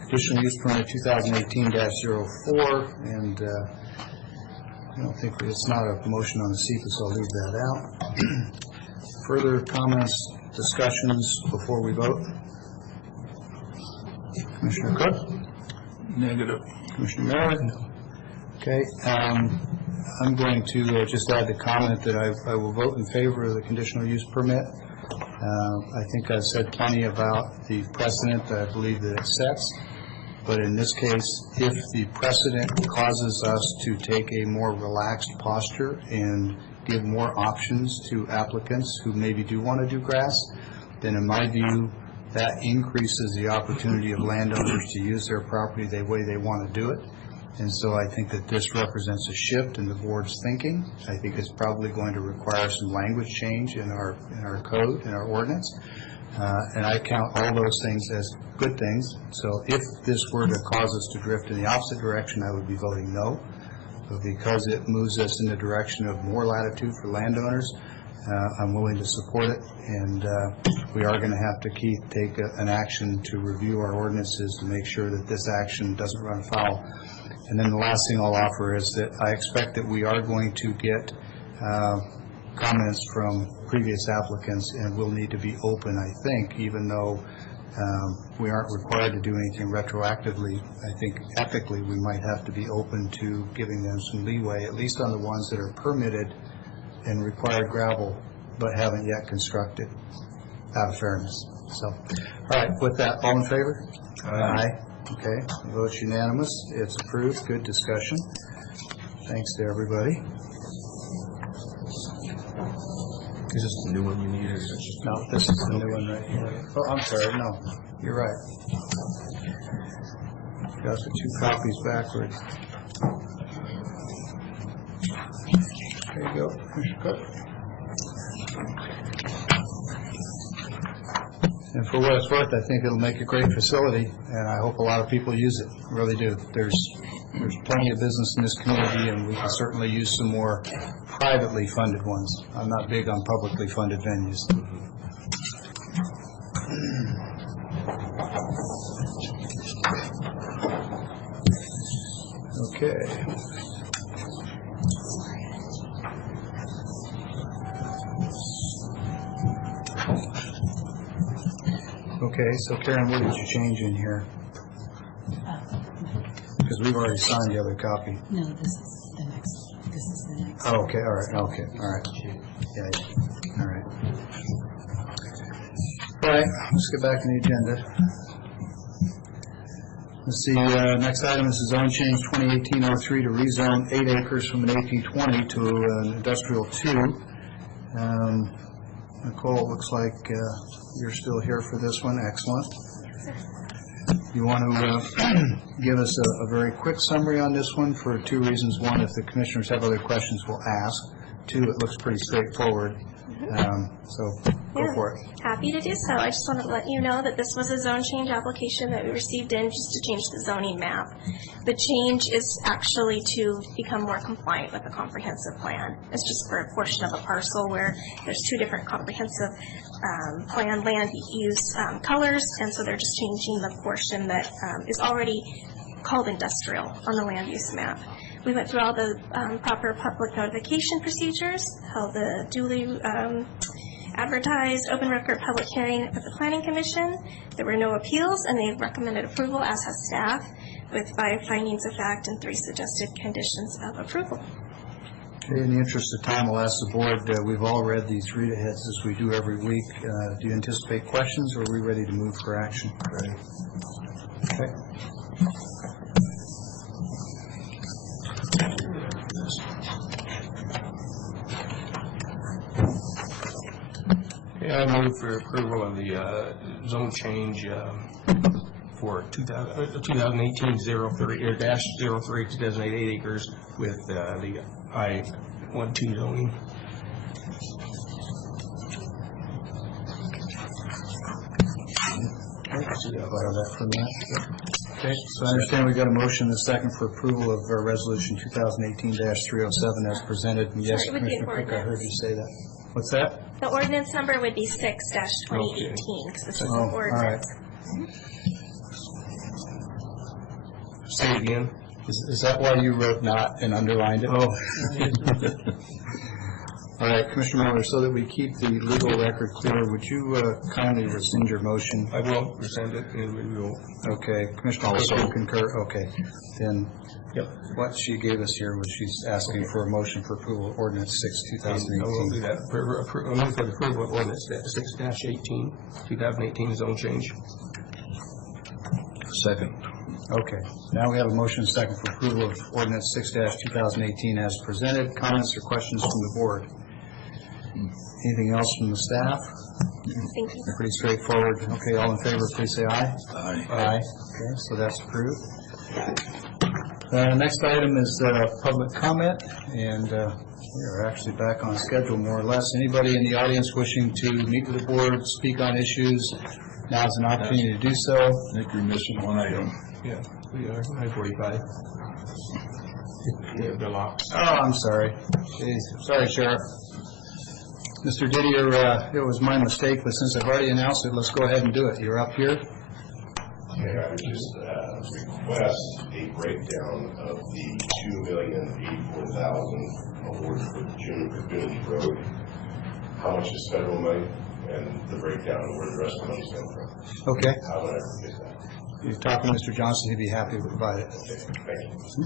conditional use permit 2018-04, and I don't think it's not a motion on the CEQA, so I'll leave that out. Further comments, discussions before we vote? Commissioner Cook? Negative. Commissioner Merritt? No. Okay, I'm going to just add the comment that I will vote in favor of the conditional use permit. I think I've said plenty about the precedent that I believe that it sets, but in this case, if the precedent causes us to take a more relaxed posture and give more options to applicants who maybe do want to do grass, then in my view, that increases the opportunity of landowners to use their property the way they want to do it. And so I think that this represents a shift in the board's thinking. I think it's probably going to require some language change in our code, in our ordinance. And I count all those things as good things. So if this were to cause us to drift in the opposite direction, I would be voting no. But because it moves us in the direction of more latitude for landowners, I'm willing to support it, and we are going to have to take an action to review our ordinances to make sure that this action doesn't run afoul. And then the last thing I'll offer is that I expect that we are going to get comments from previous applicants, and we'll need to be open, I think, even though we aren't required to do anything retroactively. I think ethically we might have to be open to giving them some leeway, at least on the ones that are permitted and required gravel but haven't yet constructed, out of fairness. So, all right, with that, all in favor? Aye. Okay, the vote's unanimous. It's approved. Good discussion. Thanks to everybody. Is this the new one you need, or is it just... No, this is the new one right here. Oh, I'm sorry. No, you're right. Got the two copies backwards. There you go, Commissioner Cook. And for what it's worth, I think it'll make a great facility, and I hope a lot of people use it. I really do. There's plenty of business in this community, and we can certainly use some more privately funded ones. I'm not big on publicly funded venues. Okay. Okay, so Karen, what did you change in here? Because we've already signed the other copy. No, this is the next. Oh, okay, all right, okay, all right. Yeah, all right. All right, let's get back to the agenda. Let's see, next item is the zone change 2018-03 to rezone 8 acres from an AP20 to an industrial 2. Nicole, it looks like you're still here for this one. Excellent. You want to give us a very quick summary on this one for two reasons. One, if the commissioners have other questions, we'll ask. Two, it looks pretty straightforward. So go for it. Happy to do so. I just wanted to let you know that this was a zone change application that we received in just to change the zoning map. The change is actually to become more compliant with the comprehensive plan. It's just for a portion of a parcel where there's two different comprehensive plan land use colors, and so they're just changing the portion that is already called industrial on the land use map. We went through all the proper public notification procedures, held the duly advertised open record public hearing at the Planning Commission. There were no appeals, and they recommended approval, as has staff. with 5 findings of fact and 3 suggested conditions of approval. Okay, in the interest of time, I'll ask the board, we've all read these read-aheads as we do every week. Do you anticipate questions, or are we ready to move for action? Ready. Okay. I move for approval of the zone change for 2018-03 to designate 8 acres with the I-12 zoning. Okay, so I understand we've got a motion and a second for approval of Resolution 2018-307 as presented. And yes, Sorry, it would be Commissioner Cook, I heard you ordinance. say that. What's that? The ordinance number would be 6-2018, because this is Oh, an all right. ordinance. Say it again. Is that why you wrote not and underlined it? Oh. All right, Commissioner Miller, so that we keep the legal record clear, would you kindly rescind your motion? I will rescind it, and we will. Okay, Commissioner Cook, you concur? Okay, then Yep. what she gave us here was she's asking for a motion for approval of ordinance 6, I will do 2018. that. I move for the approval of ordinance 6-18, 2018 zone change. Second. Okay, now we have a motion and a second for approval of ordinance 6-2018 as presented. Comments or questions from the board? Anything else from the staff? Thank you. Pretty straightforward. Okay, all in favor, please say aye. Aye. Aye. Okay, so that's approved. Next item is public comment, and we are actually back on schedule more or less. Anybody in the audience wishing to meet with the board, speak on issues, now's an opportunity to do so. I think you're missing one item. Yeah, we are, I-45. Yeah, the locks. Oh, I'm sorry. Jeez, sorry, Sheriff. Mr. Didier, it was my mistake, but since I've already announced it, let's go ahead and do it. You're up here. Okay, I would just request a breakdown of the $2,084,000 award for Juniper Village Road. How much is federal money, and the breakdown of where the rest of the money's coming from. Okay. How would I forget that? You've talked to Mr. Johnson, he'd be happy to provide it. Okay, thank you.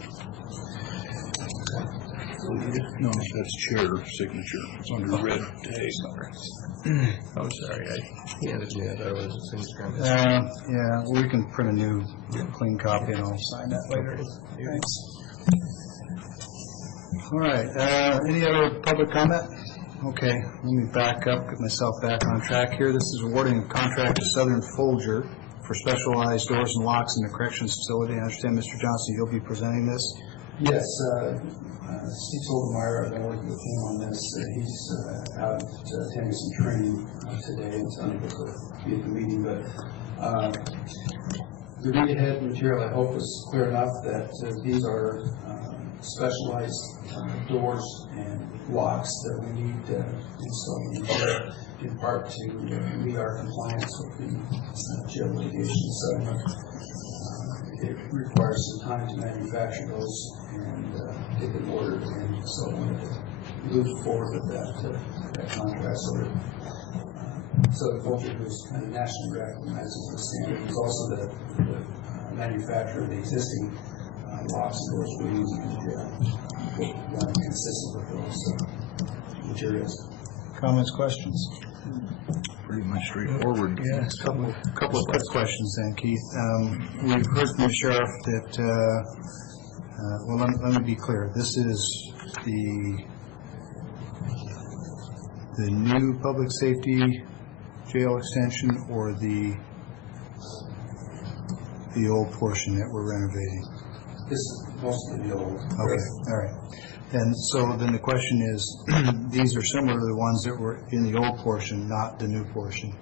No, that's chair signature. It's under red tape. I'm sorry, I handed you that. I was Yeah, we can print a new clean copy and I'll sign that later. Thanks. All right, any other public comment? Okay, let me back up, get myself back on track here. This is awarding a contract to Southern Folger for specialized doors and locks in the corrections facility. I understand, Mr. Johnson, you'll be presenting this. Yes, Steve Soldemeyer, I've been working with him on this. He's out attending some training today and it's unable to be at the meeting, but the read-ahead material, I hope, is clear enough that these are specialized doors and locks that we need installed in part to meet our compliance with the jail litigation settlement. It requires some time to manufacture those and get them ordered, and so I wanted to move forward with that contract. So the Folger, who's kind of nationally recognized as the standard, is also the manufacturer of the existing locks and doors we're using in the jail. One consistent with those materials. Comments, questions? Pretty much straightforward. Yeah, a couple of quick questions then, Keith. We've heard from the sheriff that, well, let me be clear. This is the new public safety jail extension or the old portion that we're renovating? This is mostly the old. Okay, all right. And so then the question is, these are similar to the ones that were in the old portion, not the new portion.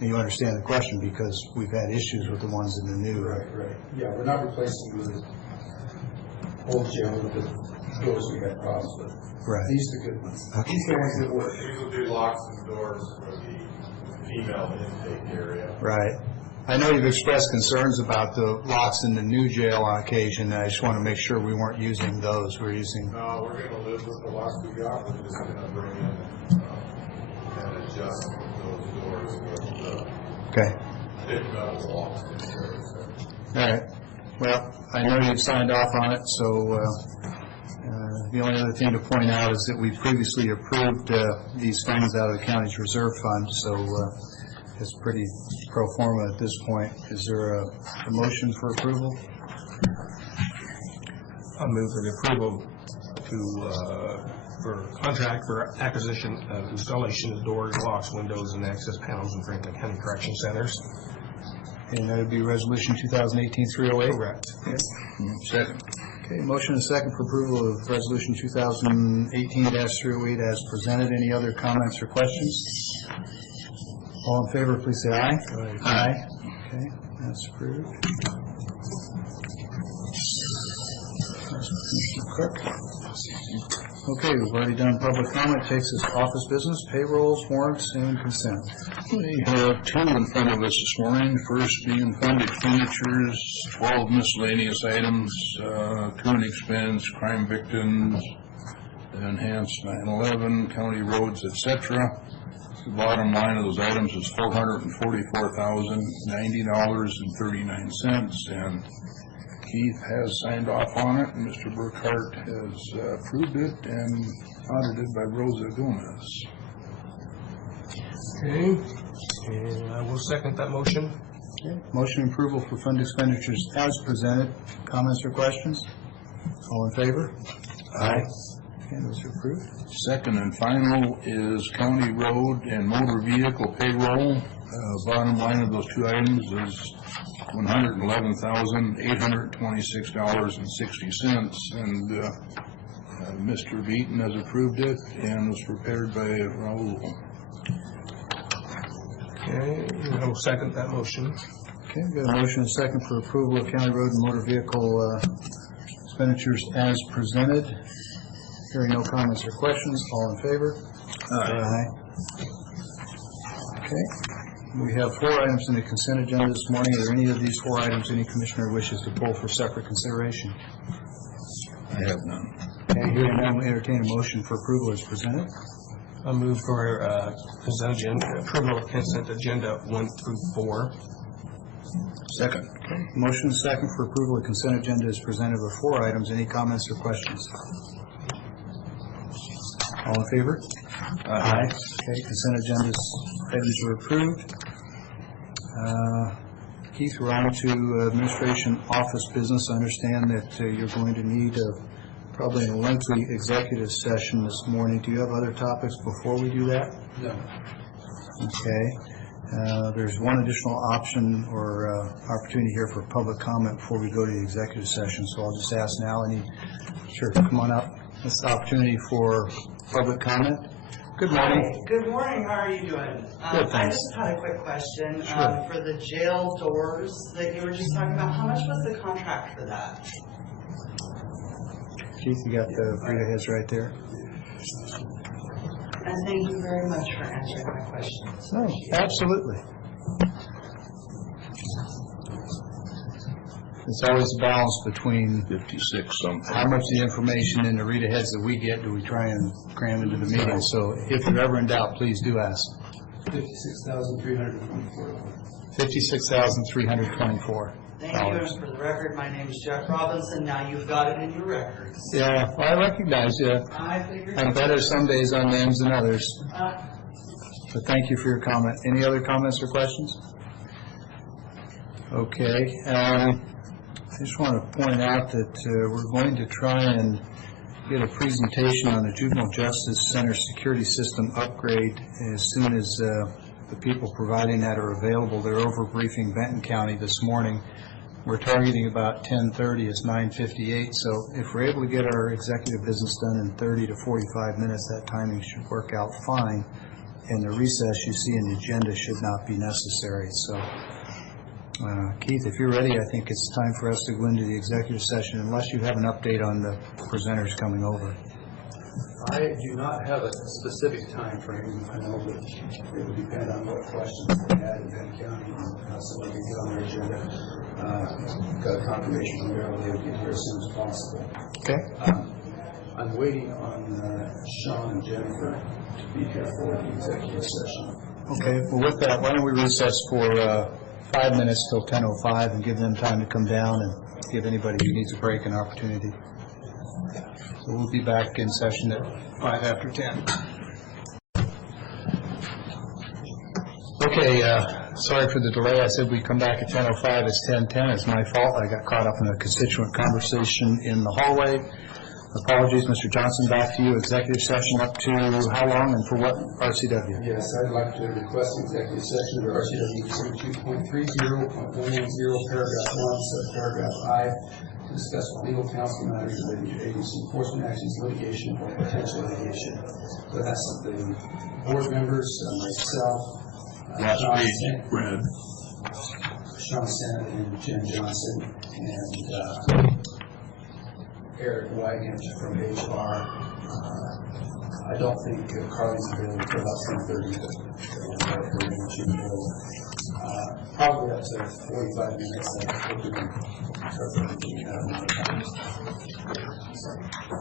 And you understand the question because we've had issues with the ones in the new. Right. Yeah, we're not replacing the old jail with the doors we had problems with. Right. These are the good ones. Okay. These are the ones that work. These will do locks and doors for the female intake area. Right. I know you've expressed concerns about the locks in the new jail on occasion, and I just want to make sure we weren't using those. We're using... No, we're going to live with the locks we got. We're just going to bring in and adjust those doors with the Okay. thick metal locks. All right. Well, I know you've signed off on it, so the only other thing to point out is that we previously approved these funds out of the county's reserve fund, so it's pretty pro forma at this point. Is there a motion for approval? I'll move for the approval for contract for acquisition of installation of doors, locks, windows, and access panels in Franklin County Correction Centers. And that would be Resolution 2018-308? Correct. Second. Okay, motion and second for approval of Resolution 2018-308 as presented. Any other comments or questions? All in favor, please say aye. Aye. Okay, that's approved. Clerk. Okay, we've already done public comment. Takes us to office business, payrolls, warrants, and consent. We have two in front of us this morning. First being fund expenditures, 12 miscellaneous items, current expense, crime victims, enhanced 9/11, county roads, etc. The bottom line of those items is $444,090.39, and Keith has signed off on it, and Mr. Burkhart has approved it and audited by Rosa Gomez. Okay, and I will second that motion. Okay. Motion approval for fund expenditures as presented. Comments or questions? All in favor? Aye. Okay, those are approved. Second and final is county road and motor vehicle payroll. Bottom line of those two items is $111,826.60, and Mr. Beaton has approved it and was prepared by Raul. Okay, and I will second that motion. Okay, we've got a motion and a second for approval of county road and motor vehicle expenditures as presented. Hearing no comments or questions, all in favor? Aye. Okay. We have 4 items in the consent agenda this morning. Are there any of these 4 items any commissioner wishes to pull for separate consideration? I have none. Okay, hearing none, we'll entertain a motion for approval as presented. I'll move for consent agenda, approval of consent agenda 1 through 4. Second. Okay, motion and second for approval of consent agenda as presented with 4 items. Any comments or questions? All in favor? Aye. Okay, consent agenda items are approved. Keith, we're on to administration office business. I understand that you're going to need probably a lengthy executive session this morning. Do you have other topics before we do that? No. Okay. There's one additional option or opportunity here for public comment before we go to the executive session. So I'll just ask now. Sure, come on up. This is opportunity for public comment. Good morning. Hi. Good morning. How are you doing? Good, I thanks. just had a quick question. Sure. For the jail doors that you were just talking about, how much was the contract for that? Keith, you got the reader heads right there. And thank you very much for answering my questions. No, absolutely. It's always a balance between 56 something. how much of the information in the reader heads that we get do we try and cram into the meeting. So if you're ever in doubt, please do ask. $56,324. $56,324. Thank you. And for the record, my name is Jeff Robinson. Now you've got it in your records. Yeah, well, I recognize you. I figured. I'm better some days on names than others. But thank you for your comment. Any other comments or questions? Okay. I just want to point out that we're going to try and get a presentation on the Juvenile Justice Center security system upgrade as soon as the people providing that are available. They're over briefing Benton County this morning. We're targeting about 10:30. It's 9:58. So if we're able to get our executive business done in 30 to 45 minutes, that timing should work out fine. And the recess you see in the agenda should not be necessary. So, Keith, if you're ready, I think it's time for us to go into the executive session, unless you have an update on the presenters coming over. I do not have a specific time frame. I know that it would depend on what questions they had in Benton County and how somebody can get on their agenda. Got a confirmation from Maryland they would get here as soon as possible. Okay. I'm waiting on Sean and Jennifer to be here for the executive session. Okay. Well, with that, why don't we recess for 5 minutes till 10:05 and give them time to come down and give anybody who needs a break an opportunity. So we'll be back in session at 5 after 10. Okay, sorry for the delay. I said we'd come back at 10:05. It's 10:10. It's my fault. I got caught up in a constituent conversation in the hallway. Apologies, Mr. Johnson, back to you. Executive session up to how long and for what RCW? Yes, I'd like to request executive session of RCW 42.30.110, paragraph 1, subparagraph I, to discuss legal counsel matters relating to agency enforcement actions, litigation, or potential litigation. So that's the board members, myself, Last page, Brad. Sean Sennett and Jen Johnson, and Eric Wygant from HR. I don't think Carly's available until about 10:30, but probably up to 45 minutes.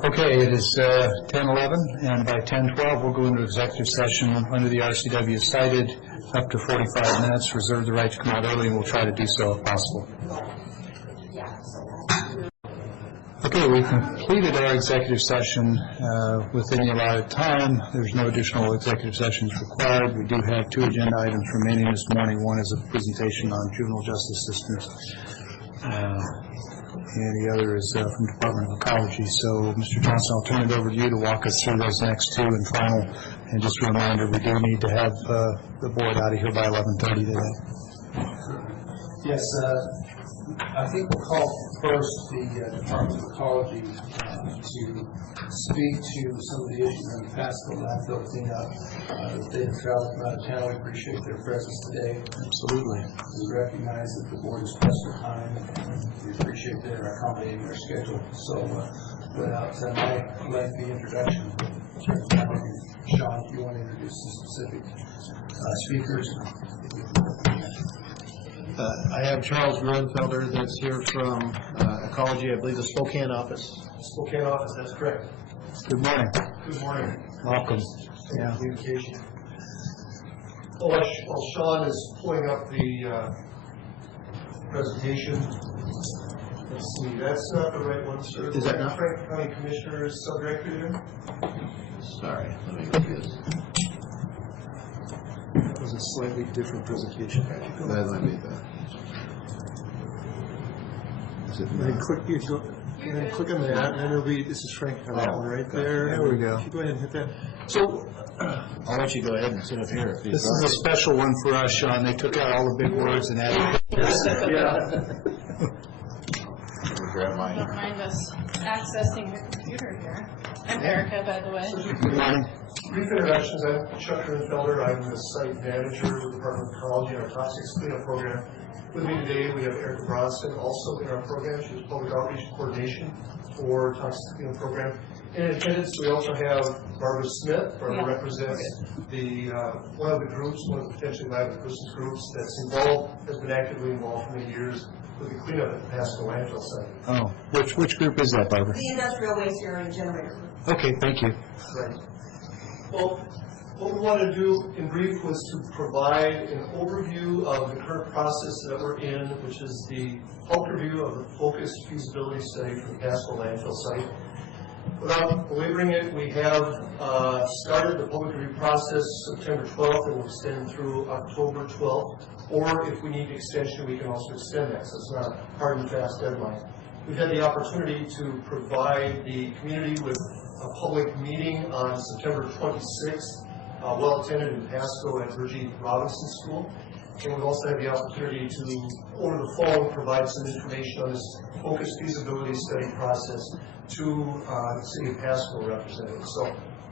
Okay, it is 10:11, and by 10:12, we'll go into executive session under the RCW cited up to 45 minutes. Reserve the right to come out early, and we'll try to do so if possible. Okay, we completed our executive session within the allotted time. There's no additional executive sessions required. We do have 2 agenda items remaining this morning. One is a presentation on juvenile justice systems, and the other is from Department of Ecology. So, Mr. Johnson, I'll turn it over to you to walk us through those next 2 and final. And just a reminder, we do need to have the board out of here by 11:30 today. Yes, I think we'll call first the Department of Ecology to speak to some of the issues in the past the landfill cleanup. They have traveled from out of town. We appreciate their presence today. Absolutely. We recognize that the board is pressed for time. We appreciate their accommodating their schedule. So without my lengthy introduction, Sean, if you want to introduce the specific speakers. I have Charles Grunfelder that's here from Ecology, I believe the Spokane office. Spokane office, that's correct. Good morning. Good morning. Welcome. Yeah. Communication. While Sean is pulling up the presentation, let's see, that's not the right one, sir. Is that not? Franklin County Commissioner's subdirectory there? Sorry, let me look at this. That was a slightly different presentation. That might be that. Is it And then click on that, and then it'll be, this is Frank, that one right there. There we go. If you go ahead and hit that. So, I'll let you go ahead and sit up here. If This is a special one for us, Sean. They took out all the big words and added pictures. grab mine. Don't mind us accessing your computer here. I'm Erica, by the way. Good morning. Brief introductions. I'm Chuck Grunfelder. I'm the site manager with the Department of Ecology and our toxics cleanup program. With me today, we have Erica Bronson, also in our program. She's public outreach coordination for toxics cleanup program. In attendance, we also have Barbara Smith. Barbara represents the one of the groups, one of the potentially liable persons groups that's involved, has been actively involved for many years with the cleanup at the Pasco landfill site. Oh, which group is that, Barbara? The industrial waste area generator. Okay, thank you. Right. Well, what we want to do in brief was to provide an overview of the current process that we're in, which is the public review of the focused feasibility study for the Pasco landfill site. Without belaboring it, we have started the public review process September 12th and will extend through October 12th. Or if we need extension, we can also extend that, so it's not a hard and fast deadline. We've had the opportunity to provide the community with a public meeting on September 26th, well attended in Pasco at Virgie Robinson School. And we've also had the opportunity to, over the phone, provide some information on this focused feasibility study process to the City of Pasco representatives. So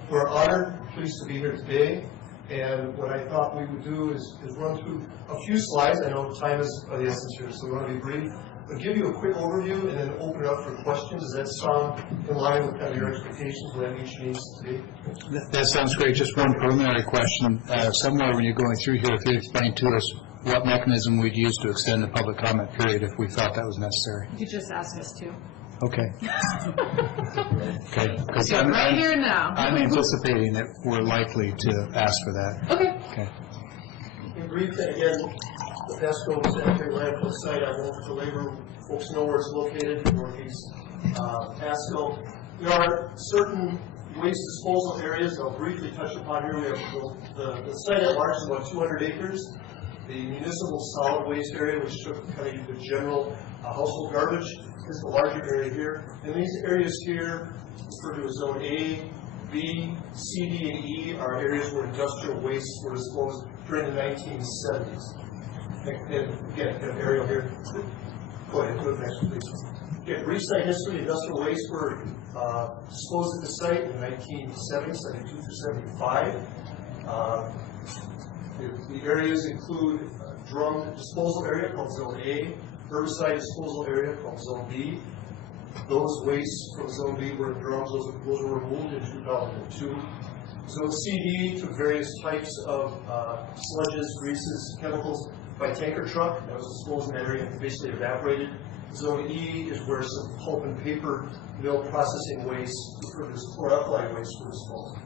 we're honored, pleased to be here today. And what I thought we would do is run through a few slides. I know time is of the essence here, so we want to be brief. But give you a quick overview and then open it up for questions. Does that sound in line with kind of your expectations where that each needs to be? That sounds great. Just one preliminary question. Somewhere when you're going through here, if you explain to us what mechanism we'd use to extend the public comment period if we felt that was necessary. You just asked us to. Okay. Okay. Because Yeah, right here now. I'm anticipating that we're likely to ask for that. Okay. Okay. In brief, again, the Pasco sanitary landfill site, I won't belabor folks know where it's located, northeast Pasco. There are certain waste disposal areas I'll briefly touch upon here. We have the site at large is about 200 acres. The municipal solid waste area, which took kind of the general household garbage, is the larger area here. And these areas here, referred to as Zone A, B, C, D, and E, are areas where industrial wastes were disposed during the 1970s. And again, an aerial here. Go ahead, go to the next one, please. Again, brief site history. Industrial waste were disposed at the site in the 1970s, 72 through 75. The areas include drum disposal area called Zone A, herbicide disposal area called Zone B. Those wastes from Zone B were in drums. Those were removed in 2002. Zone CD took various types of sludges, greases, chemicals by tanker truck. That was disposed in that area and basically evaporated. Zone E is where some pulp and paper mill processing waste, referred to as chlor-alkali waste, were disposed.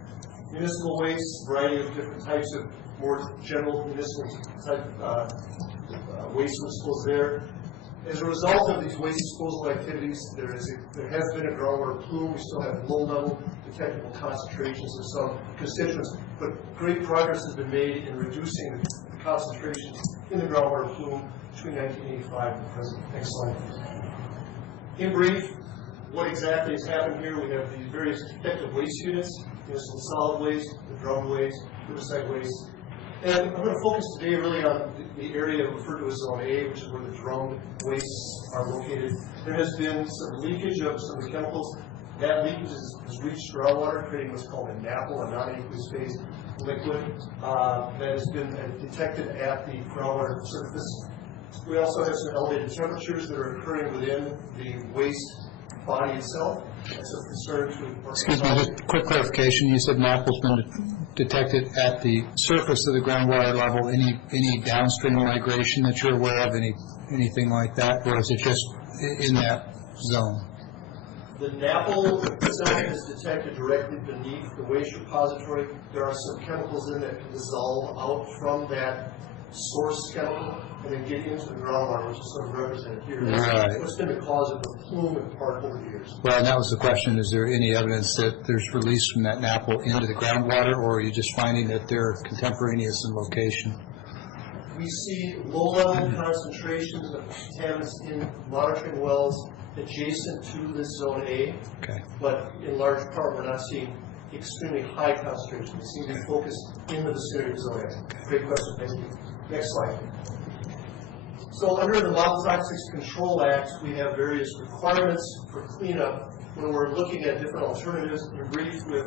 Municipal waste, a variety of different types of more general municipal type waste was disposed there. As a result of these waste disposal activities, there has been a groundwater plume. We still have low-level detectable concentrations of some constituents, but great progress has been made in reducing the concentrations in the groundwater plume between 1985 and the present. Next slide. In brief, what exactly has happened here? We have these various detective waste units, municipal solid waste, the drum waste, herbicide waste. And I'm going to focus today really on the area referred to as Zone A, which is where the drummed wastes are located. There has been some leakage of some of the chemicals. That leakage has reached groundwater, creating what's called a NAPL, a non-aqueous phase liquid, that has been detected at the groundwater surface. We also have some elevated temperatures that are occurring within the waste body itself. That's of concern to. Excuse me, just a quick clarification. You said NAPL's been detected at the surface of the groundwater level. Any downstream migration that you're aware of? Anything like that, or is it just in that zone? The NAPL itself is detected directly beneath the waste repository. There are some chemicals in that can dissolve out from that source chemical and then get into the groundwater, which is sort of represented here. Right. What's been the cause of the plume in part over the years? Well, and that was the question. Is there any evidence that there's release from that NAPL into the groundwater, or are you just finding that they're contemporaneous in location? We see low-level concentrations of contaminants in monitoring wells adjacent to this Zone A, but in large part we're not seeing extremely high concentrations. They seem to be focused in the vicinity of Zone A. Great question, thank you. Next slide. So under the Model Toxics Control Act, we have various requirements for cleanup when we're looking at different alternatives. We agree with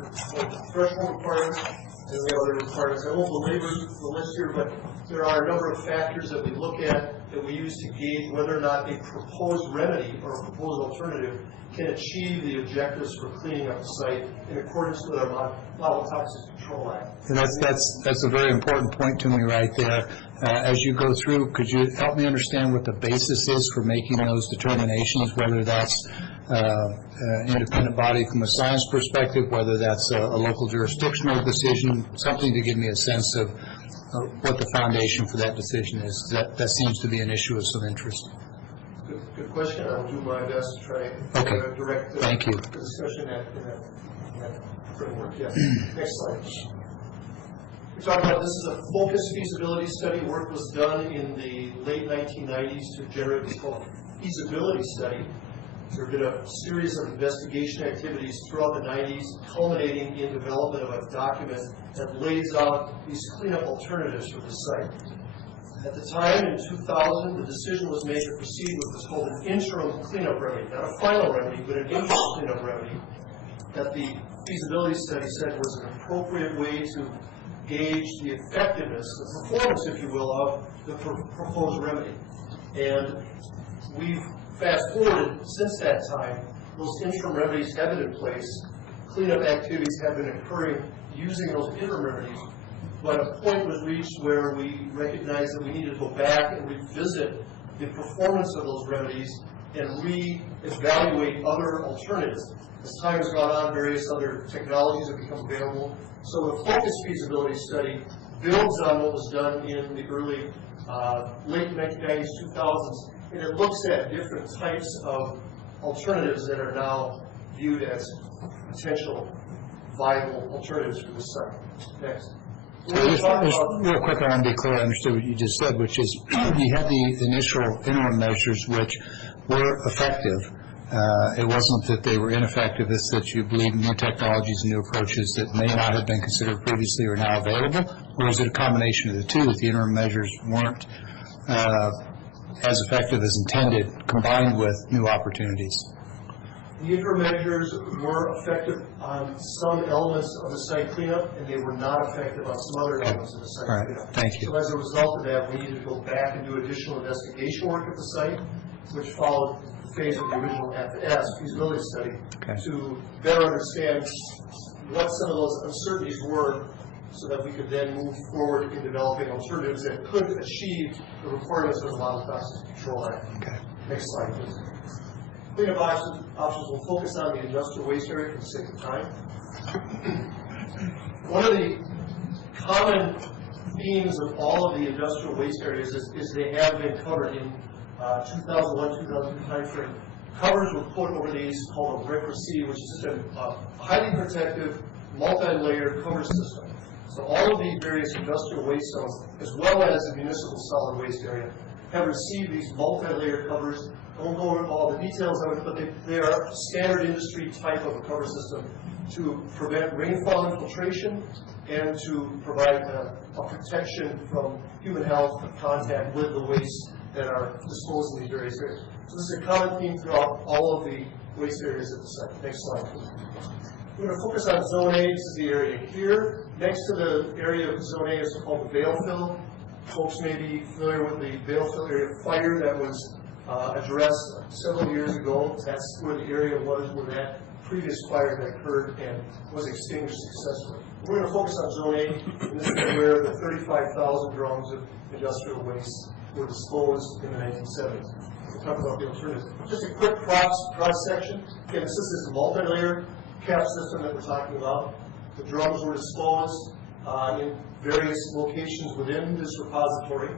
threshold requirements, and we have other requirements. I won't belabor the list here, but there are a number of factors that we look at that we use to gauge whether or not a proposed remedy or a proposed alternative can achieve the objectives for cleaning up the site in accordance with our Model Toxics Control Act. And that's a very important point to me right there. As you go through, could you help me understand what the basis is for making those determinations, whether that's an independent body from a science perspective, whether that's a local jurisdictional decision, something to give me a sense of what the foundation for that decision is. That seems to be an issue of some interest. Good question. I'll do my best to try and direct the discussion in that framework. Yeah. Next slide. We talked about this is a focused feasibility study. Work was done in the late 1990s to generate what's called a feasibility study. There have been a series of investigation activities throughout the 90s, culminating in development of a document that lays out these cleanup alternatives for the site. At the time, in 2000, the decision was made to proceed with what's called an interim cleanup remedy, not a final remedy, but an interim cleanup remedy that the feasibility study said was an appropriate way to gauge the effectiveness, the performance, if you will, of the proposed remedy. And we've fast-forwarded since that time. Those interim remedies have been in place. Cleanup activities have been occurring using those interim remedies. But a point was reached where we recognized that we needed to go back and revisit the performance of those remedies and re-evaluate other alternatives. As time has gone on, various other technologies have become available. So the focused feasibility study builds on what was done in the early late 1990s, 2000s, and it looks at different types of alternatives that are now viewed as potential viable alternatives for the site. Next. Just real quick, I want to be clear, I understood what you just said, which is you had the initial interim measures which were effective. It wasn't that they were ineffective, it's that you believe new technologies and new approaches that may not have been considered previously are now available? Or is it a combination of the two, that the interim measures weren't as effective as intended, combined with new opportunities? The interim measures were effective on some elements of the site cleanup, and they were not effective on some other elements of the site cleanup. Thank you. So as a result of that, we needed to go back and do additional investigation work at the site, which followed the phase of the original FS feasibility study to better understand what some of those uncertainties were, so that we could then move forward in developing alternatives that could achieve the requirements of the Model Toxic Control Act. Next slide, please. Cleanup options will focus on the industrial waste area for the sake of time. One of the common themes of all of the industrial waste areas is they have been covered in 2001-2002 timeframe. Covers were put over these called a RCRA, which is just a highly protective, multi-layered cover system. So all of these various industrial waste zones, as well as the municipal solid waste area, have received these multi-layered covers. I won't go into all the details of it, but they are standard industry type of a cover system to prevent rainfall infiltration and to provide a protection from human health contact with the waste that are disposed in these various areas. So this is a common theme throughout all of the waste areas at the site. Next slide, please. We're going to focus on Zone A. This is the area here. Next to the area of Zone A is called the Bale Fill. Folks may be familiar with the Bale Fill area fire that was addressed several years ago. That's where the area was where that previous fire had occurred and was extinguished successfully. We're going to focus on Zone A, and this is where the 35,000 drums of industrial waste were disposed in the 1970s. We'll talk about the alternatives. Just a quick cross-section. Again, this is this multi-layer cap system that we're talking about. The drums were disposed in various locations within this repository.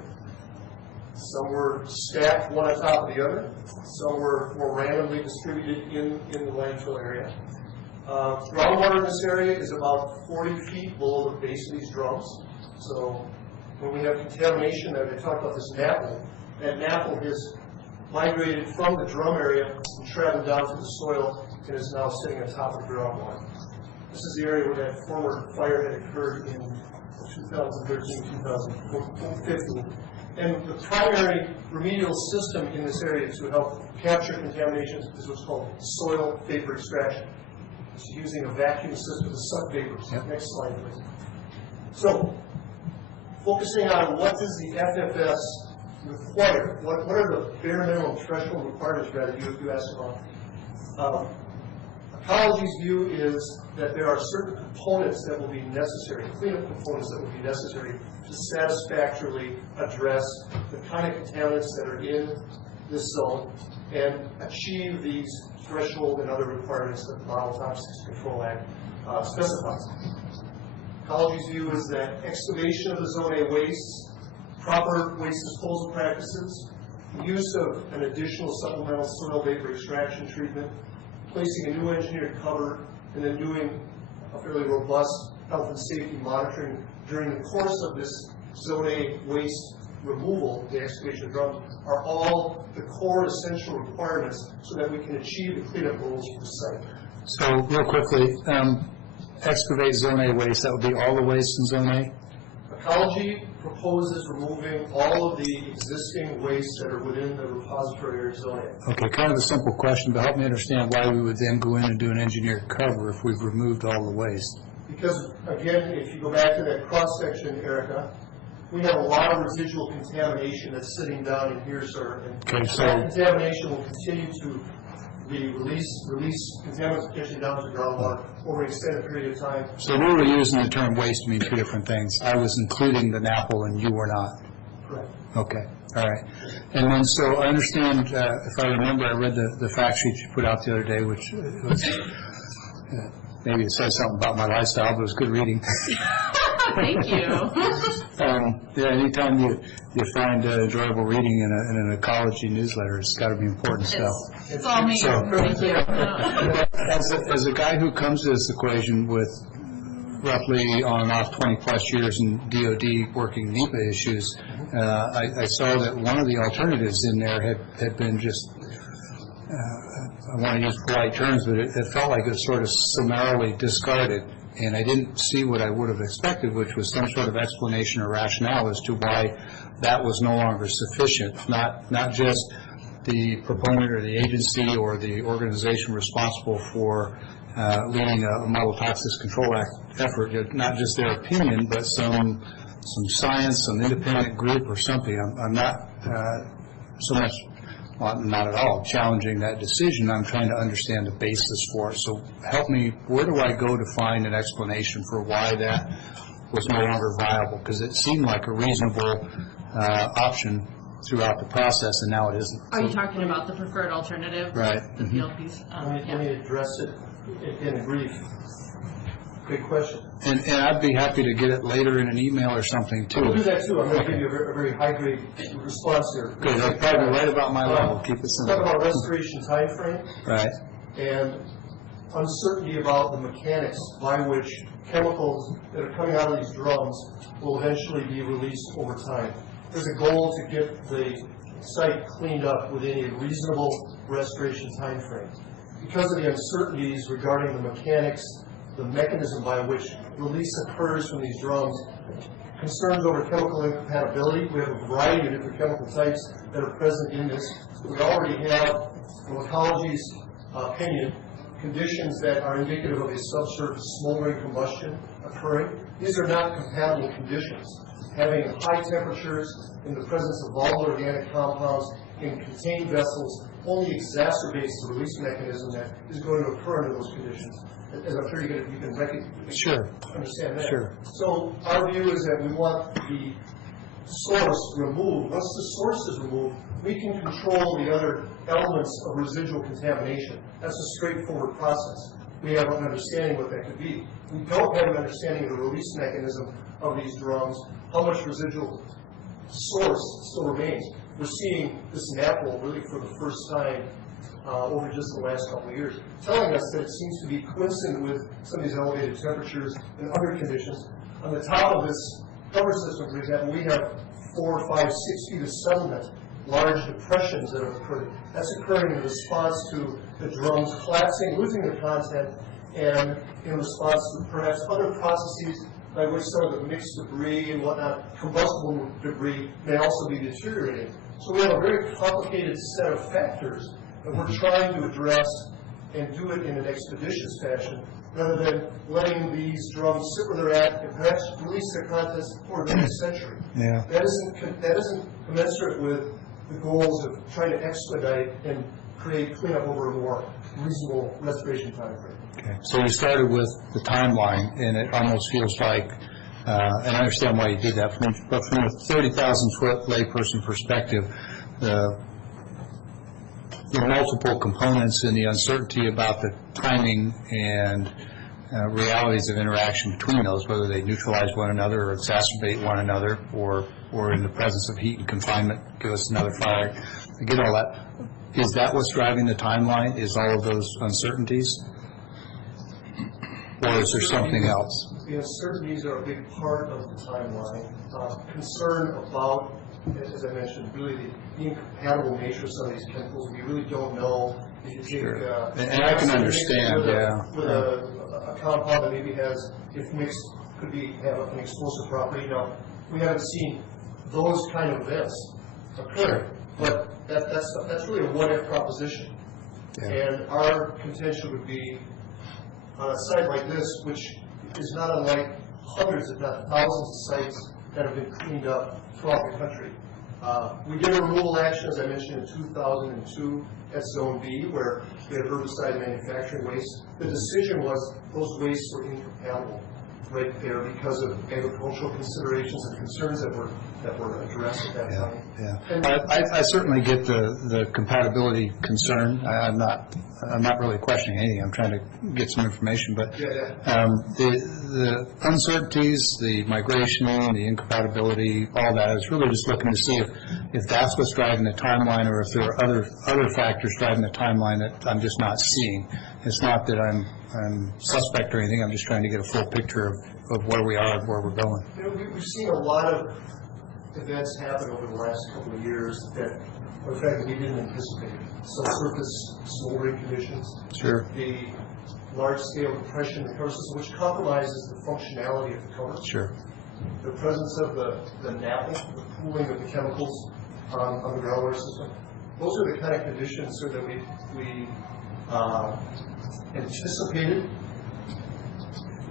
Some were stacked one on top of the other. Some were more randomly distributed in the landfill area. Groundwater in this area is about 40 feet below the base of these drums. So when we have contamination, I talked about this NAPL, that NAPL has migrated from the drum area and traveled down to the soil and is now sitting on top of the groundwater. This is the area where that former fire had occurred in 2013, 2015. And the primary remedial system in this area to help capture contamination is what's called soil vapor extraction. It's using a vacuum system to suck vapors. Next slide, please. So, focusing on what does the FFS require? What are the bare minimum threshold requirements, Brad, that you asked about? Ecology's view is that there are certain components that will be necessary, cleanup components that will be necessary to satisfactorily address the kind of contaminants that are in this zone and achieve these threshold and other requirements that the Model Toxics Control Act specifies. Ecology's view is that excavation of the Zone A wastes, proper waste disposal practices, use of an additional supplemental soil vapor extraction treatment, placing a new engineered cover, and then doing a fairly robust health and safety monitoring during the course of this Zone A waste removal, the excavation of drums, are all the core essential requirements so that we can achieve the cleanup goals for the site. So, real quickly, excavate Zone A waste, that would be all the waste in Zone A? Ecology proposes removing all of the existing wastes that are within the repository area Zone A. Okay, kind of a simple question, but help me understand why we would then go in and do an engineered cover if we've removed all the waste. Because, again, if you go back to that cross-section, Erica, we have a lot of residual contamination that's sitting down in here, sir. And so that contamination will continue to be release contaminants potentially down to the groundwater over an extended period of time. So we were using the term waste to mean two different things. I was including the NAPL and you were not. Correct. Okay, all right. And then, so I understand, if I remember, I read the fact sheet you put out the other day, which was, maybe it says something about my lifestyle, but it was good reading. Thank you. Yeah, anytime you find enjoyable reading in an ecology newsletter, it's got to be important stuff. It's all me. Thank you. As a guy who comes to this equation with roughly on and off 20-plus years in DOD working NEPA issues, I saw that one of the alternatives in there had been just, I want to use polite terms, but it felt like it was sort of summarily discarded, and I didn't see what I would have expected, which was some sort of explanation or rationale as to why that was no longer sufficient, not just the proponent or the agency or the organization responsible for leading a Model Toxics Control Act effort, not just their opinion, but some science, some independent group or something. I'm not so much, well, not at all, challenging that decision. I'm trying to understand the basis for it. So help me, where do I go to find an explanation for why that was no longer viable? Because it seemed like a reasonable option throughout the process, and now it isn't. Are you talking about the preferred alternative? Right. The field piece? Let me address it in brief. Good question. And I'd be happy to get it later in an email or something, too. We'll do that, too. I'm going to give you a very high-grade response here. Good. That's probably right about my level. Keep it simple. Talk about restoration timeframe. Right. And uncertainty about the mechanics by which chemicals that are coming out of these drums will eventually be released over time. There's a goal to get the site cleaned up within a reasonable restoration timeframe. Because of the uncertainties regarding the mechanics, the mechanism by which release occurs from these drums, concerns over chemical incompatibility. We have a variety of different chemical types that are present in this. We already have, in ecology's opinion, conditions that are indicative of a subsurface smoldering combustion occurring. These are not compatible conditions. Having high temperatures in the presence of volatile organic compounds in contained vessels only exacerbates the release mechanism that is going to occur under those conditions. As I'm sure you can understand that. Sure. So our view is that we want the source removed. Once the source is removed, we can control the other elements of residual contamination. That's a straightforward process. We have an understanding what that could be. We don't have an understanding of the release mechanism of these drums, how much residual source still remains. We're seeing this in Apple really for the first time over just the last couple of years, telling us that it seems to be coincident with some of these elevated temperatures and other conditions. On the top of this cover system, for example, we have 4, 5, 6 feet of settlement, large depressions that have occurred. That's occurring in response to the drums collapsing, losing their content, and in response to perhaps other processes by which some of the mixed debris and whatnot, combustible debris, may also be deteriorating. So we have a very complicated set of factors that we're trying to address and do it in an expeditious fashion, rather than letting these drums sit where they're at and perhaps release their contents for the next century. Yeah. That isn't commensurate with the goals of trying to expedite and create cleanup over a more reasonable restoration time frame. Okay. So you started with the timeline, and it almost feels like, and I understand why you did that, but from a 30,000-foot layperson perspective, the multiple components and the uncertainty about the timing and realities of interaction between those, whether they neutralize one another or exacerbate one another, or in the presence of heat and confinement, give us another fire. I get all that. Is that what's driving the timeline? Is all of those uncertainties? Or is there something else? The uncertainties are a big part of the timeline. Concern about, as I mentioned, really the incompatible nature of some of these chemicals. We really don't know if you take and I can understand, with a compound that maybe has, if mixed, could have an explosive property. Now, we haven't seen those kind of events occur, but that's really a what-if proposition. Yeah. And our contention would be, on a site like this, which is not unlike hundreds, if not thousands of sites that have been cleaned up throughout the country. We did a removal action, as I mentioned, in 2002 at Zone B, where we had herbicide manufacturing waste. The decision was those wastes were incompatible right there because of agricultural considerations and concerns that were that were addressed at that time. Yeah. I certainly get the compatibility concern. I'm not really questioning anything. I'm trying to get some information, but the uncertainties, the migration, the incompatibility, all that, I was really just looking to see if that's what's driving the timeline, or if there are other factors driving the timeline that I'm just not seeing. It's not that I'm suspect or anything. I'm just trying to get a full picture of where we are and where we're going. You know, we've seen a lot of events happen over the last couple of years that, in fact, we didn't anticipate. Subsurface smoldering conditions. Sure. The large-scale depression in the cover system, which compromises the functionality of the cover. Sure. The presence of the napping, the pooling of the chemicals on the groundwater system. Those are the kind of conditions that we anticipated.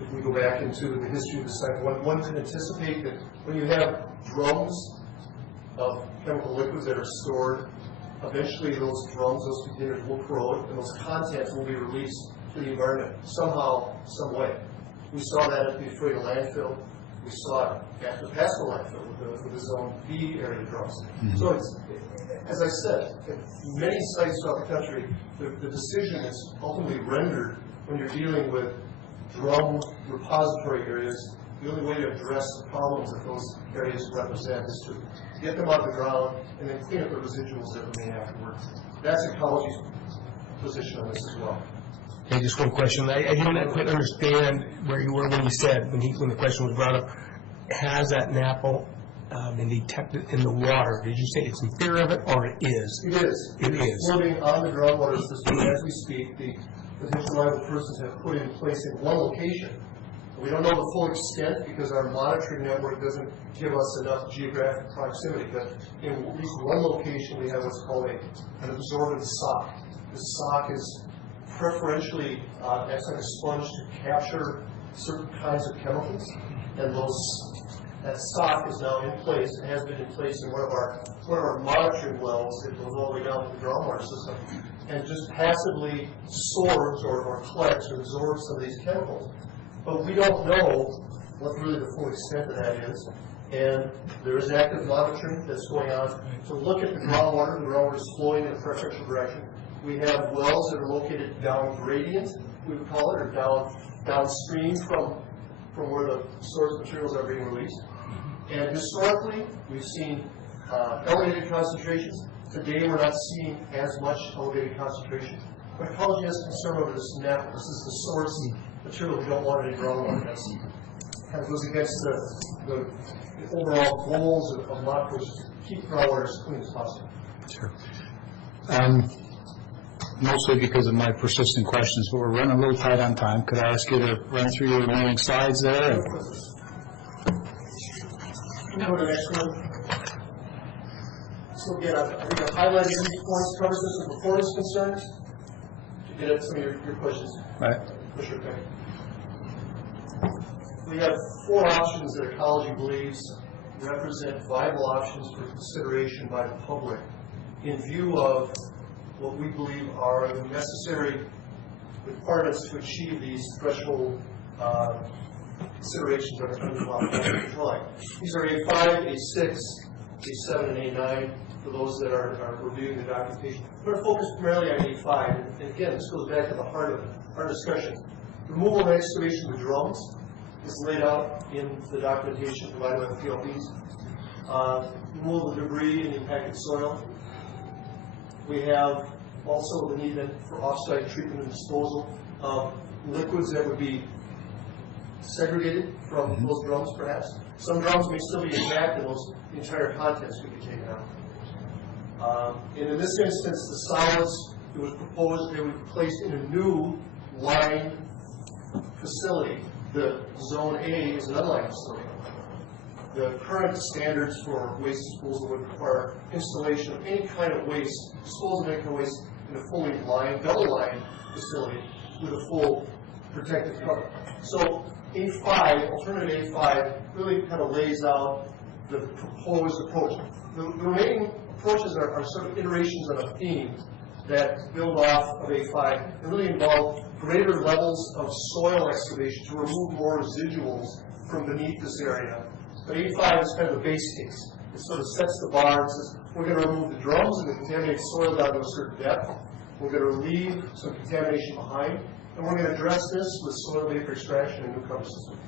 If we go back into the history of the site, one can anticipate that when you have drums of chemical liquids that are stored, eventually those drums, those containers will corrode, and those contents will be released to the environment somehow, some way. We saw that at the Ephrata landfill. We saw it at the Pasco landfill with the Zone B area drums. So it's, as I said, at many sites throughout the country, the decision is ultimately rendered when you're dealing with drum repository areas. The only way to address the problems that those areas represent is to get them out of the ground and then clean up the residuals that remain afterwards. That's ecology's position on this as well. Hey, just one question. I didn't quite understand where you were when you said, when the question was brought up, has that NAPL been detected in the water? Did you say it's in fear of it, or it is? It is. It is. Floating on the groundwater system as we speak. The potential liable persons have put in place in one location. We don't know the full extent because our monitoring network doesn't give us enough geographic proximity, but in at least one location we have what's called an absorbent sock. The sock is preferentially acts like a sponge to capture certain kinds of chemicals, and that sock is now in place. It has been in place in one of our monitoring wells that goes all the way down to the groundwater system, and just passively sorbs or collects or absorbs some of these chemicals. But we don't know what really the full extent of that is, and there is active monitoring that's going on to look at the groundwater. The groundwater is flowing in a preferential direction. We have wells that are located down gradient, we would call it, or downstream from where the source materials are being released. And historically, we've seen elevated concentrations. Today, we're not seeing as much elevated concentration. But ecology has concern over this NAPL. This is the source material we don't want in groundwater. That kind of goes against the overall goals of MACROS to keep groundwater as clean as possible. Sure. Mostly because of my persistent questions, but we're running a little tight on time. Could I ask you to run through your remaining slides there? Go to the next one. So again, I think I've highlighted these points, cover system performance concerns, to get at some of your questions. Right. For sure, okay. We have 4 options that ecology believes represent viable options for consideration by the public in view of what we believe are the necessary requirements to achieve these threshold considerations that are under the Wildlife Control Act. These are A5, A6, A7, and A9 for those that are reviewing the documentation. We're going to focus primarily on A5, and again, this goes back to the heart of our discussion. Removal and excavation of the drums is laid out in the documentation provided by the PLPs. Removal of debris and impacted soil. We have also the need for off-site treatment and disposal of liquids that would be segregated from those drums, perhaps. Some drums may still be intact, and the entire contents could be taken out. And in this instance, the solids, it was proposed they would be placed in a new lined facility. The Zone A is an unlined facility. The current standards for waste disposal would require installation of any kind of waste, disposal of any kind of waste in a fully lined, double-lined facility with a full protective cover. So A5, alternative A5, really kind of lays out the proposed approach. The remaining approaches are sort of iterations of a theme that build off of A5 and really involve greater levels of soil excavation to remove more residuals from beneath this area. But A5 is kind of the base case. it sort of sets the bar and says, we're going to remove the drums and the contaminated soil down to a certain depth. We're going to leave some contamination behind, and we're going to address this with soil vapor extraction and new cover system.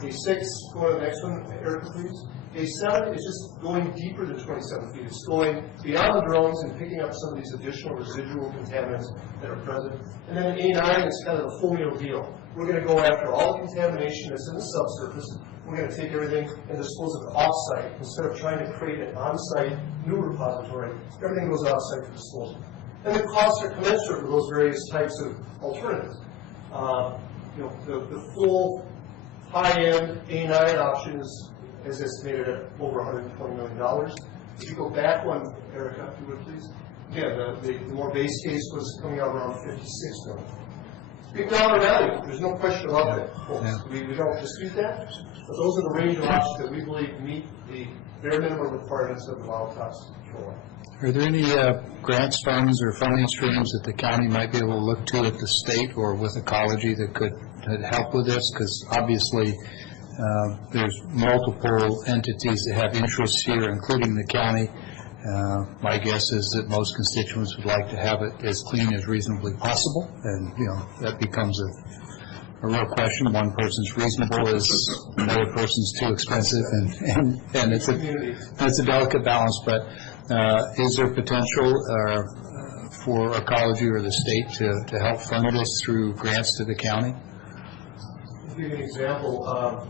A6, go to the next one, Erica, please. A7 is just going deeper than 27 feet. It's going beyond the drones and picking up some of these additional residual contaminants that are present. And then A9 is kind of the folio deal. We're going to go after all the contamination that's in the subsurface. We're going to take everything and dispose of it off-site. Instead of trying to create an on-site new repository, everything goes off-site for disposal. And the costs are commensurate with those various types of alternatives. The full high-end A9 option is estimated at over $120 million. If you go back one, Erica, if you would please. Again, the more base case was coming out around $56 million. Big dollar value. There's no question about that, folks. Yeah. We don't dispute that. But those are the range of options that we believe meet the bare minimum requirements of the Wild Cost Control Act. Are there any grants, funds, or funding streams that the county might be able to look to at the state or with ecology that could help with this? Because obviously there's multiple entities that have interests here, including the county. My guess is that most constituents would like to have it as clean as reasonably possible, and that becomes a real question. One person's reasonable is another person's too expensive, and it's a delicate balance. But is there potential for ecology or the state to help fund this through grants to the county? To give you an example,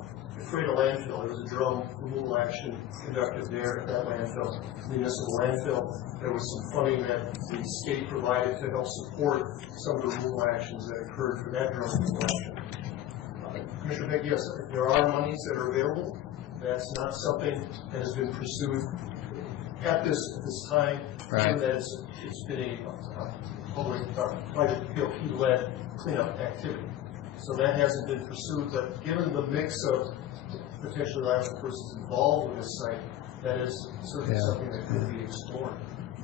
Freda landfill, there was a drum removal action conducted there at that landfill, municipal landfill. There was some funding that the state provided to help support some of the removal actions that occurred for that drum removal action. Commissioner Beck, yes, there are monies that are available. That's not something that has been pursued at this time. Right. That it's been a private PLP-led cleanup activity. So that hasn't been pursued, but given the mix of potentially liable persons involved with this site, that is certainly something that could be explored.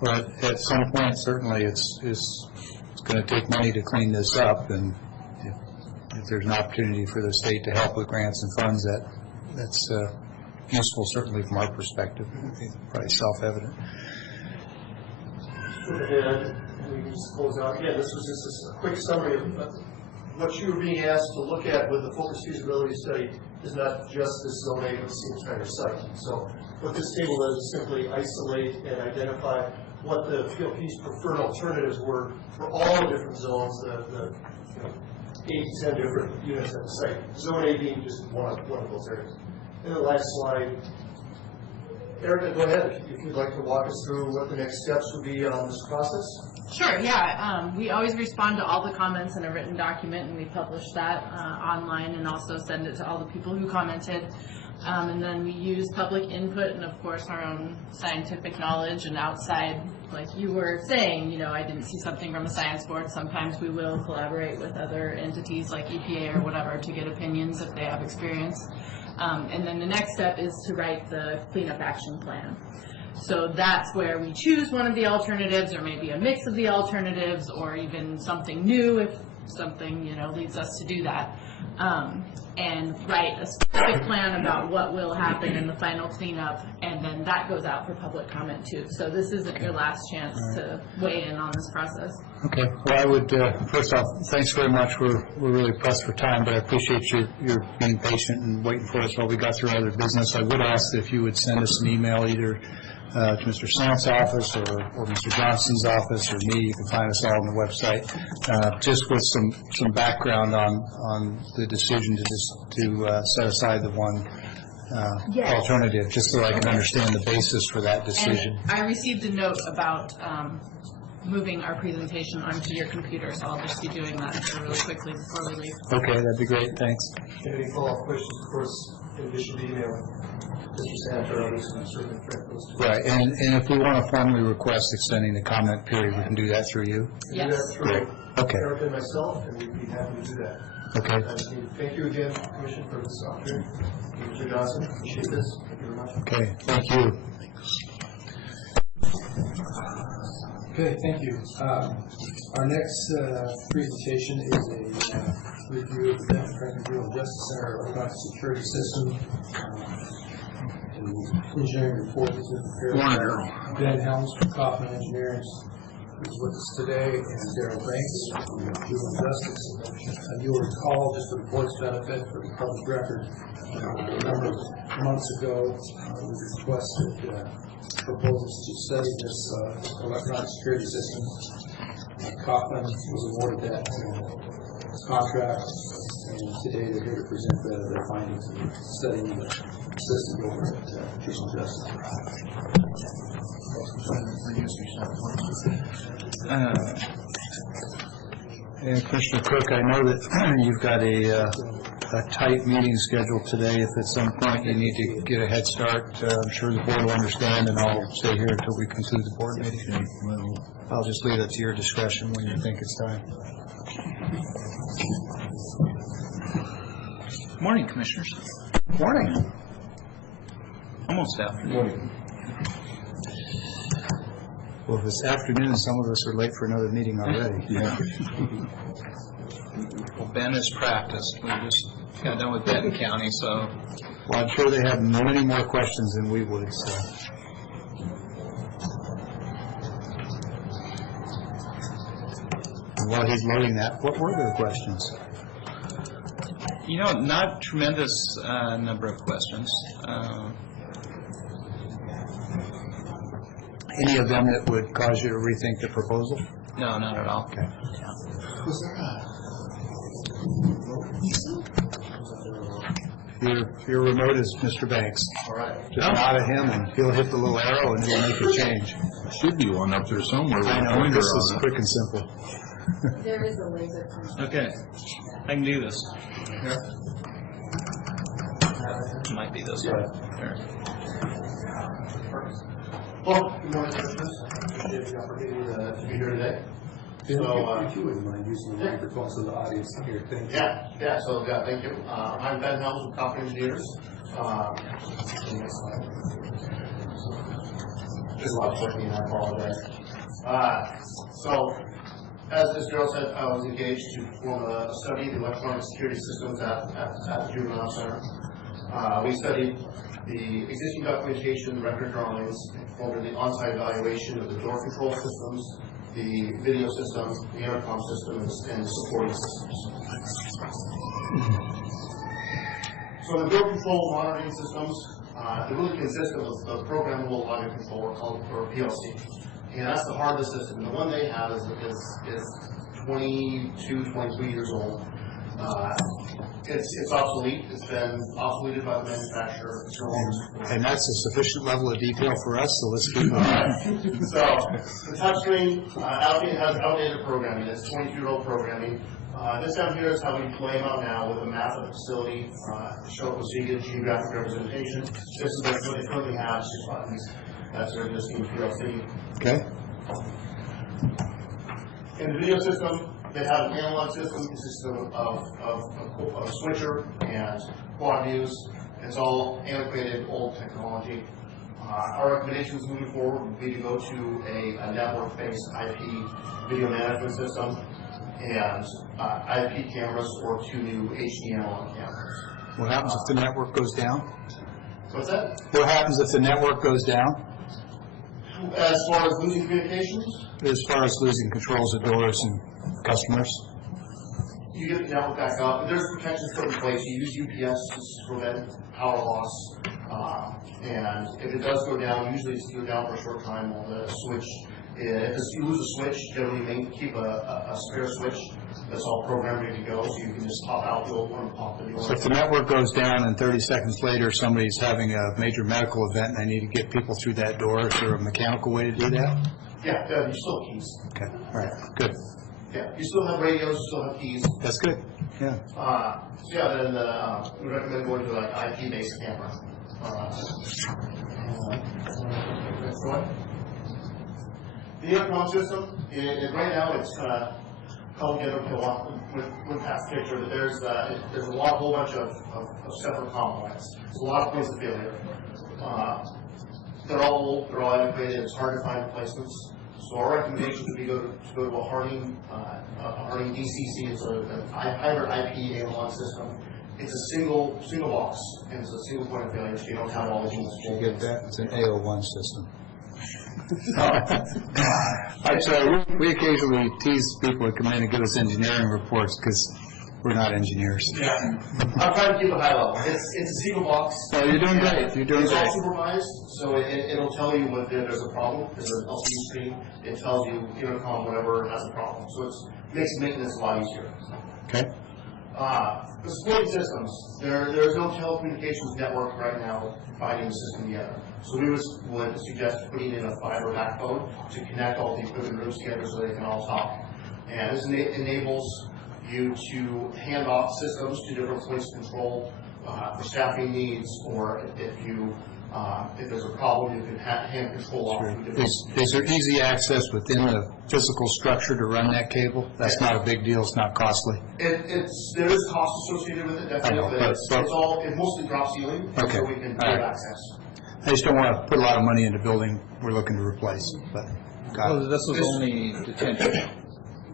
Well, at some point, certainly it's going to take money to clean this up, and if there's an opportunity for the state to help with grants and funds, that's useful, certainly from our perspective. It's probably self-evident. And we can just close out. Again, this was just a quick summary of what you were being asked to look at with the focused feasibility study is not just this zone A, but the entire site. So what this table does is simply isolate and identify what the PLP's preferred alternatives were for all the different zones, the 8 to 10 different units at the site. Zone A being just one of those areas. And the last slide, Erica, go ahead if you'd like to walk us through what the next steps would be on this process. Sure, yeah. We always respond to all the comments in a written document, and we publish that online and also send it to all the people who commented. And then we use public input and, of course, our own scientific knowledge and outside, like you were saying, I didn't see something from a science board. Sometimes we will collaborate with other entities like EPA or whatever to get opinions if they have experience. And then the next step is to write the cleanup action plan. So that's where we choose one of the alternatives, or maybe a mix of the alternatives, or even something new if something, leads us to do that. And write a specific plan about what will happen in the final cleanup, and then that goes out for public comment too. So this isn't your last chance to weigh in on this process. Okay. Well, I would, first off, thanks very much. We're really pressed for time, but I appreciate your being patient and waiting for us while we got through other business. I would ask that if you would send us an email either to Mr. Sant's office or Mr. Johnson's office or me. You can find us all on the website, just with some background on the decision to set aside the one alternative, just so I can understand the basis for that decision. And I received a note about moving our presentation onto your computer, so I'll just be doing that really quickly before we leave. Okay, that'd be great. Thanks. Any follow-up questions, of course, in addition to email, Mr. Sant or others can certainly direct those to. Right, and if we want to formally request extending the comment period, we can do that through you? Yes. Do that through Okay. Erica and myself, and we'd be happy to do that. Okay. Thank you again, Commission, for this opportunity. Mr. Johnson, appreciate this. Thank you very much. Okay, thank you. Okay, thank you. Our next presentation is a review of the Franklin Justice Center electronic security system. And the engineering report that's been prepared. Morning, by Ben Helms from Kaufman Engineering is with us today, and Daryl Banks from Juvenile Justice. You'll recall, just for the board's benefit, for the public record, a number of months ago, we requested proposals to study this electronic security system. Kaufman was awarded that contract, and today they're here to present their findings and studying the system over at Juvenile Justice. And Commissioner Cook, I know that you've got a tight meeting scheduled today. If at some point you need to get a head start, I'm sure the board will understand, and I'll stay here until we conclude the board meeting. I'll just leave it to your discretion when you think it's time. Morning, Commissioners. Morning. Almost afternoon. Well, if it's afternoon, some of us are late for another meeting already. Yeah. Well, Ben is practiced. We just got done with Benton County, so. Well, I'm sure they have many more questions than we would, so. And while he's loading that, what were their questions? You know, not tremendous number of questions. Any of them that would cause you to rethink the proposal? No, not at all. Okay. Was there Your remote is Mr. Banks. All right. Just nod at him, and he'll hit the little arrow, and he'll make a change. Should be one up there somewhere with I a know, pointer this is on it. quick and simple. There is a laser pointer. Okay, I can do this. Here. Might be this one. There. Well, good morning, Commissioners. Appreciate the opportunity to be here today. If you wouldn't mind using the microphone so the audience can hear, thank you. Thank you. I'm Ben Helms with Kaufman Engineers. There's a lot of clicking, I apologize. So, as Gerald said, I was engaged to perform a study of the electronic security systems at the Juvenile Center. We studied the existing documentation, record drawings, performed the on-site evaluation of the door control systems, the video system, the intercom systems, and the supporting systems. So the door control monitoring systems, they really consist of a programmable logic controller called or PLC. And that's the heart of the system. The one they have is 22, 23 years old. It's obsolete. It's been obsoleted by the manufacturer. It's no longer. And that's a sufficient level of detail for us, so let's keep going. So the touchscreen has outdated programming. It's 22-year-old programming. This down here is how we lay them out now with a map of the facility, show so you get geographic representation. This is what they currently have, 6 buttons. That's their existing PLC. Okay. In the video system, they have an analog system consisting of a switcher and quad views. It's all antiquated, old technology. Our recommendations moving forward would be to go to a network-based IP video management system and IP cameras or 2 new HD analog cameras. What happens if the network goes down? What's that? What happens if the network goes down? As far as losing communications? As far as losing controls of doors and customers? You get the network back up. There's protections put in place. You use UPS to prevent power loss. And if it does go down, usually it's go down for a short time while the switch. If you lose a switch, generally keep a spare switch that's all programmed ready to go, so you can just pop out the old one and pop the new one. So if the network goes down and 30 seconds later somebody's having a major medical event and they need to get people through that door, is there a mechanical way to do that? Yeah, you still have keys. Okay, all right, good. Yeah, you still have radios, you still have keys. That's good, yeah. Then we recommend going to like IP-based camera. Next one. The intercom system, right now it's called together with past picture that there's a whole bunch of separate components. There's a lot of points of failure. They're all old, they're all antiquated, it's hard to find replacements. So our recommendation would be to go to a Harding DCC. It's a hybrid IP analog system, it's a single box, and it's a single point of failure, so you don't have all the units. You get that? It's an AO1 system. I'm sorry, we occasionally tease people that come in and give us engineering reports because we're not engineers. Yeah, I'm trying to keep it high level. It's a single box. Oh, you're doing great. You're doing It's great. all supervised, so it'll tell you when there's a problem. There's an LCD screen. It tells you intercom, whatever has a problem. So it makes maintenance a lot easier. Okay. The supporting systems, there's no telecommunications network right now binding the system together. So we would suggest putting in a fiber backbone to connect all the equipment rooms together so they can all talk. And this enables you to hand off systems to different points of control for staffing needs, or if there's a problem, you can hand control off. Is there easy access within the physical structure to run that cable? That's not a big deal, it's not costly? There is cost associated with it, definitely, but it's mostly drop ceiling, Okay. so we can get access. I just don't want to put a lot of money into a building we're looking to replace, but got it. Well, this was only detention.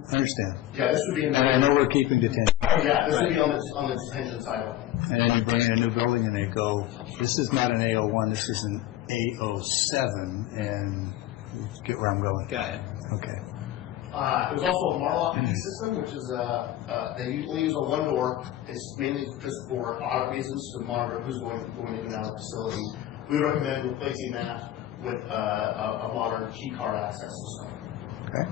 I understand. Yeah, this would be. And I know we're keeping detention. Yeah, this would be on the detention side of it. And then you bring in a new building and they go, this is not an AO1, this is an AO7, and you get where I'm going. Got it. Okay. There's also a Marlock system, which is they usually use a one door. It's mainly just for audit reasons to monitor who's going in and out of the facility. We recommend replacing that with a modern key card access system. Okay.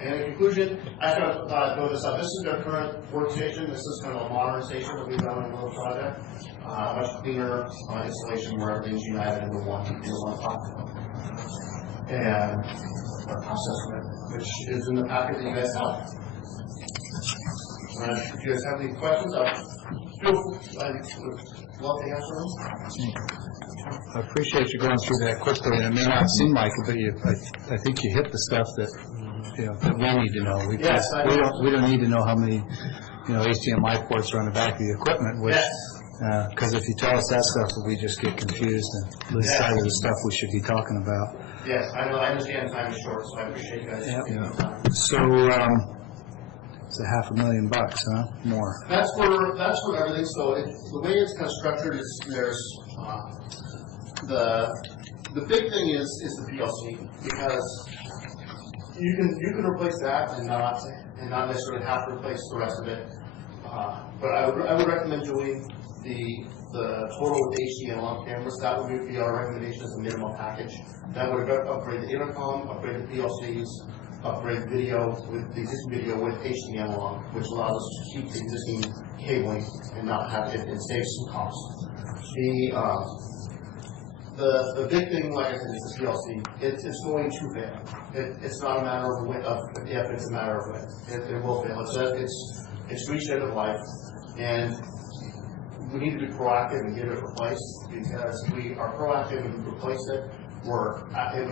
And in conclusion, I kind of throw this up. This is their current workstation. This is kind of a modern station that we've done in a little project. Much cleaner installation where everything's united into one platform. And our process which is in the packet that you guys have. If you guys have any questions, I'd love to answer them. I appreciate you going through that quickly, and it may not seem like it, but I think you hit the stuff that that we need to know. We don't need to know how many HDMI ports are on the back of the equipment, which because if you tell us that stuff, we just get confused and lose sight of the stuff we should be talking about. Yes, I know. I understand time is short, so I appreciate you guys taking the time. So it's $500,000, huh? More. That's for everything. So the way it's kind of structured is there's the big thing is the PLC, because you can replace that and not necessarily have to replace the rest of it. But I would recommend doing the total with HD analog cameras. That would be our recommendation as a minimum package. That would upgrade the intercom, upgrade the PLCs, upgrade video with the existing video with HD analog, which allows us to keep the existing cabling and not have it. It saves some costs. The big thing, like I said, is the PLC. It's going to fail. It's not a matter of if, it's a matter of when. It will fail. It's reached end of life, and we need to be proactive and get it replaced, because we are proactive and replace it, we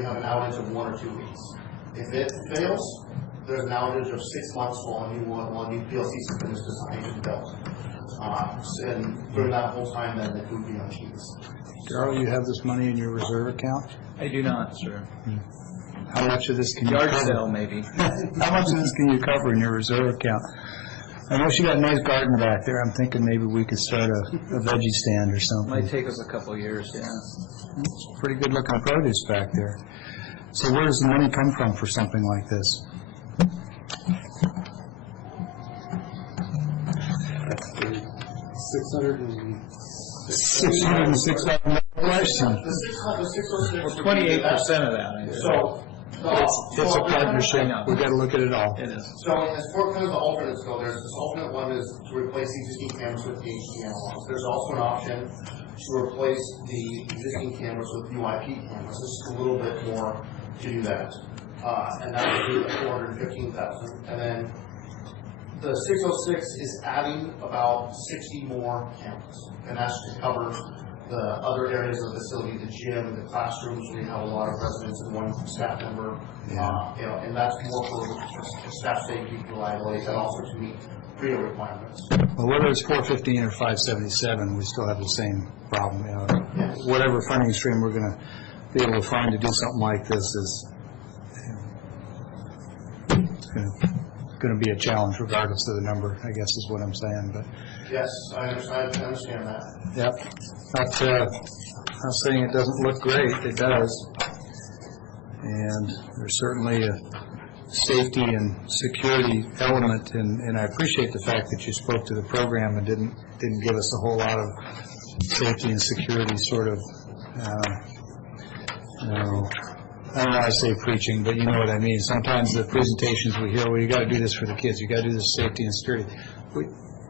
have an outage of 1 or 2 weeks. If it fails, there's an outage of 6 months while a new PLC system is designed and built. And during that whole time, then it would be on cheese. Darrell, you have this money in your reserve account? I do not, sir. How much of this can you Yard cover? sale, maybe. How much of this can you cover in your reserve account? I know she got a nice garden back there. I'm thinking maybe we could start a veggie stand or something. Might take us a couple of years, yeah. It's pretty good looking produce back there. So where does the money come from for something like this? $606,000 question. Well, 28% of that, I guess. It's a partnership. We've got to look at it all. It is. So as far as the alternates go, there's this alternate one is to replace the existing cameras with HD analogs. There's also an option to replace the existing cameras with UIP cameras. This is a little bit more to do that. And that would be $415,000. And then the 606 is adding about 60 more cameras. And that's to cover the other areas of the facility, the gym, the classrooms, where you have a lot of residents and one staff member. And that's more for staff safety, reliability, and also to meet PREA requirements. Well, whether it's 415 or 577, we still have the same problem. Whatever funding stream we're going to be able to find to do something like this is going to going to be a challenge regardless of the number, I guess is what I'm saying, but. Yes, I understand that. Yep. Not saying it doesn't look great, it does. And there's certainly a safety and security element, and I appreciate the fact that you spoke to the program and didn't give us a whole lot of safety and security sort of, I don't know how to say preaching, but you know what I mean. Sometimes the presentations we hear, well, you got to do this for the kids, you got to do this safety and security.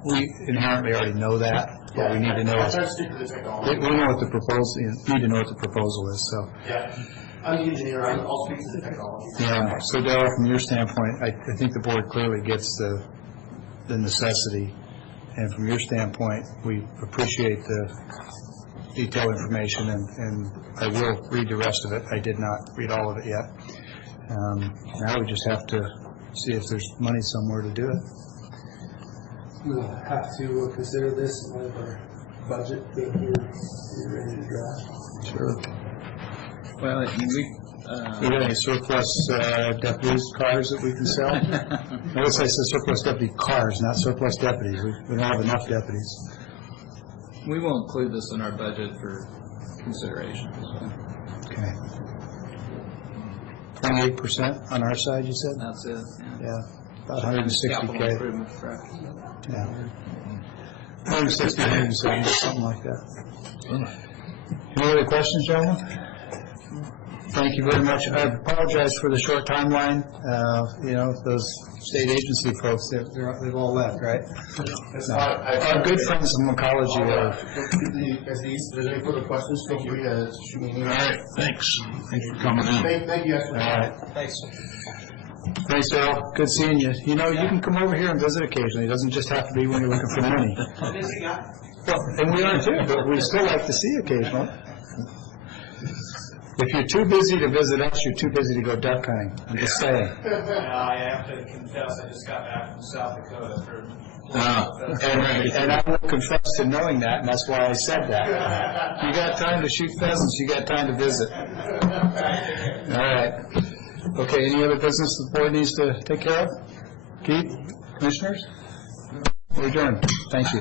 We inherently already know that. What we need to know is, we know what the proposal, need to know what the proposal is, so. Yeah, I'm the engineer, I'll speak to the technology. Yeah, so Darrell, from your standpoint, I think the board clearly gets the necessity, and from your standpoint, we appreciate the detailed information, and I will read the rest of it. I did not read all of it yet. Now we just have to see if there's money somewhere to do it. We'll have to consider this in light of our budget that we're ready to draft. Sure. Well, We got any surplus deputies cars that we can sell? Notice I said surplus deputy cars, not surplus deputies. We don't have enough deputies. we will include this in our budget for consideration. Okay. 28% on our side, you said? That's it. Yeah, about 160K. Capital improvement, correct. Yeah. 160, 170, something like that. Any other questions, gentlemen? Thank you very much. I apologize for the short timeline. You know, those state agency folks, they've all left, right? Our good friends from ecology are. If there's any further questions, feel free to shoot me an email. All right, thanks. Thanks for coming in. Thank you guys for All right. Thanks. Thanks, Darrell. Good seeing you. You know, you can come over here and visit occasionally. It doesn't just have to be when you're looking for money. Well, and we are too, but we still like to see you occasionally. If you're too busy to visit us, you're too busy to go duck hunting. I'm just saying. I have to confess, I just got back from South Dakota And I will confess to knowing that, and that's why I said that. You got time to shoot pheasants, you got time to visit. All right. Okay, any other business the board needs to take care of? Keith, commissioners? We're adjourned. Thank you.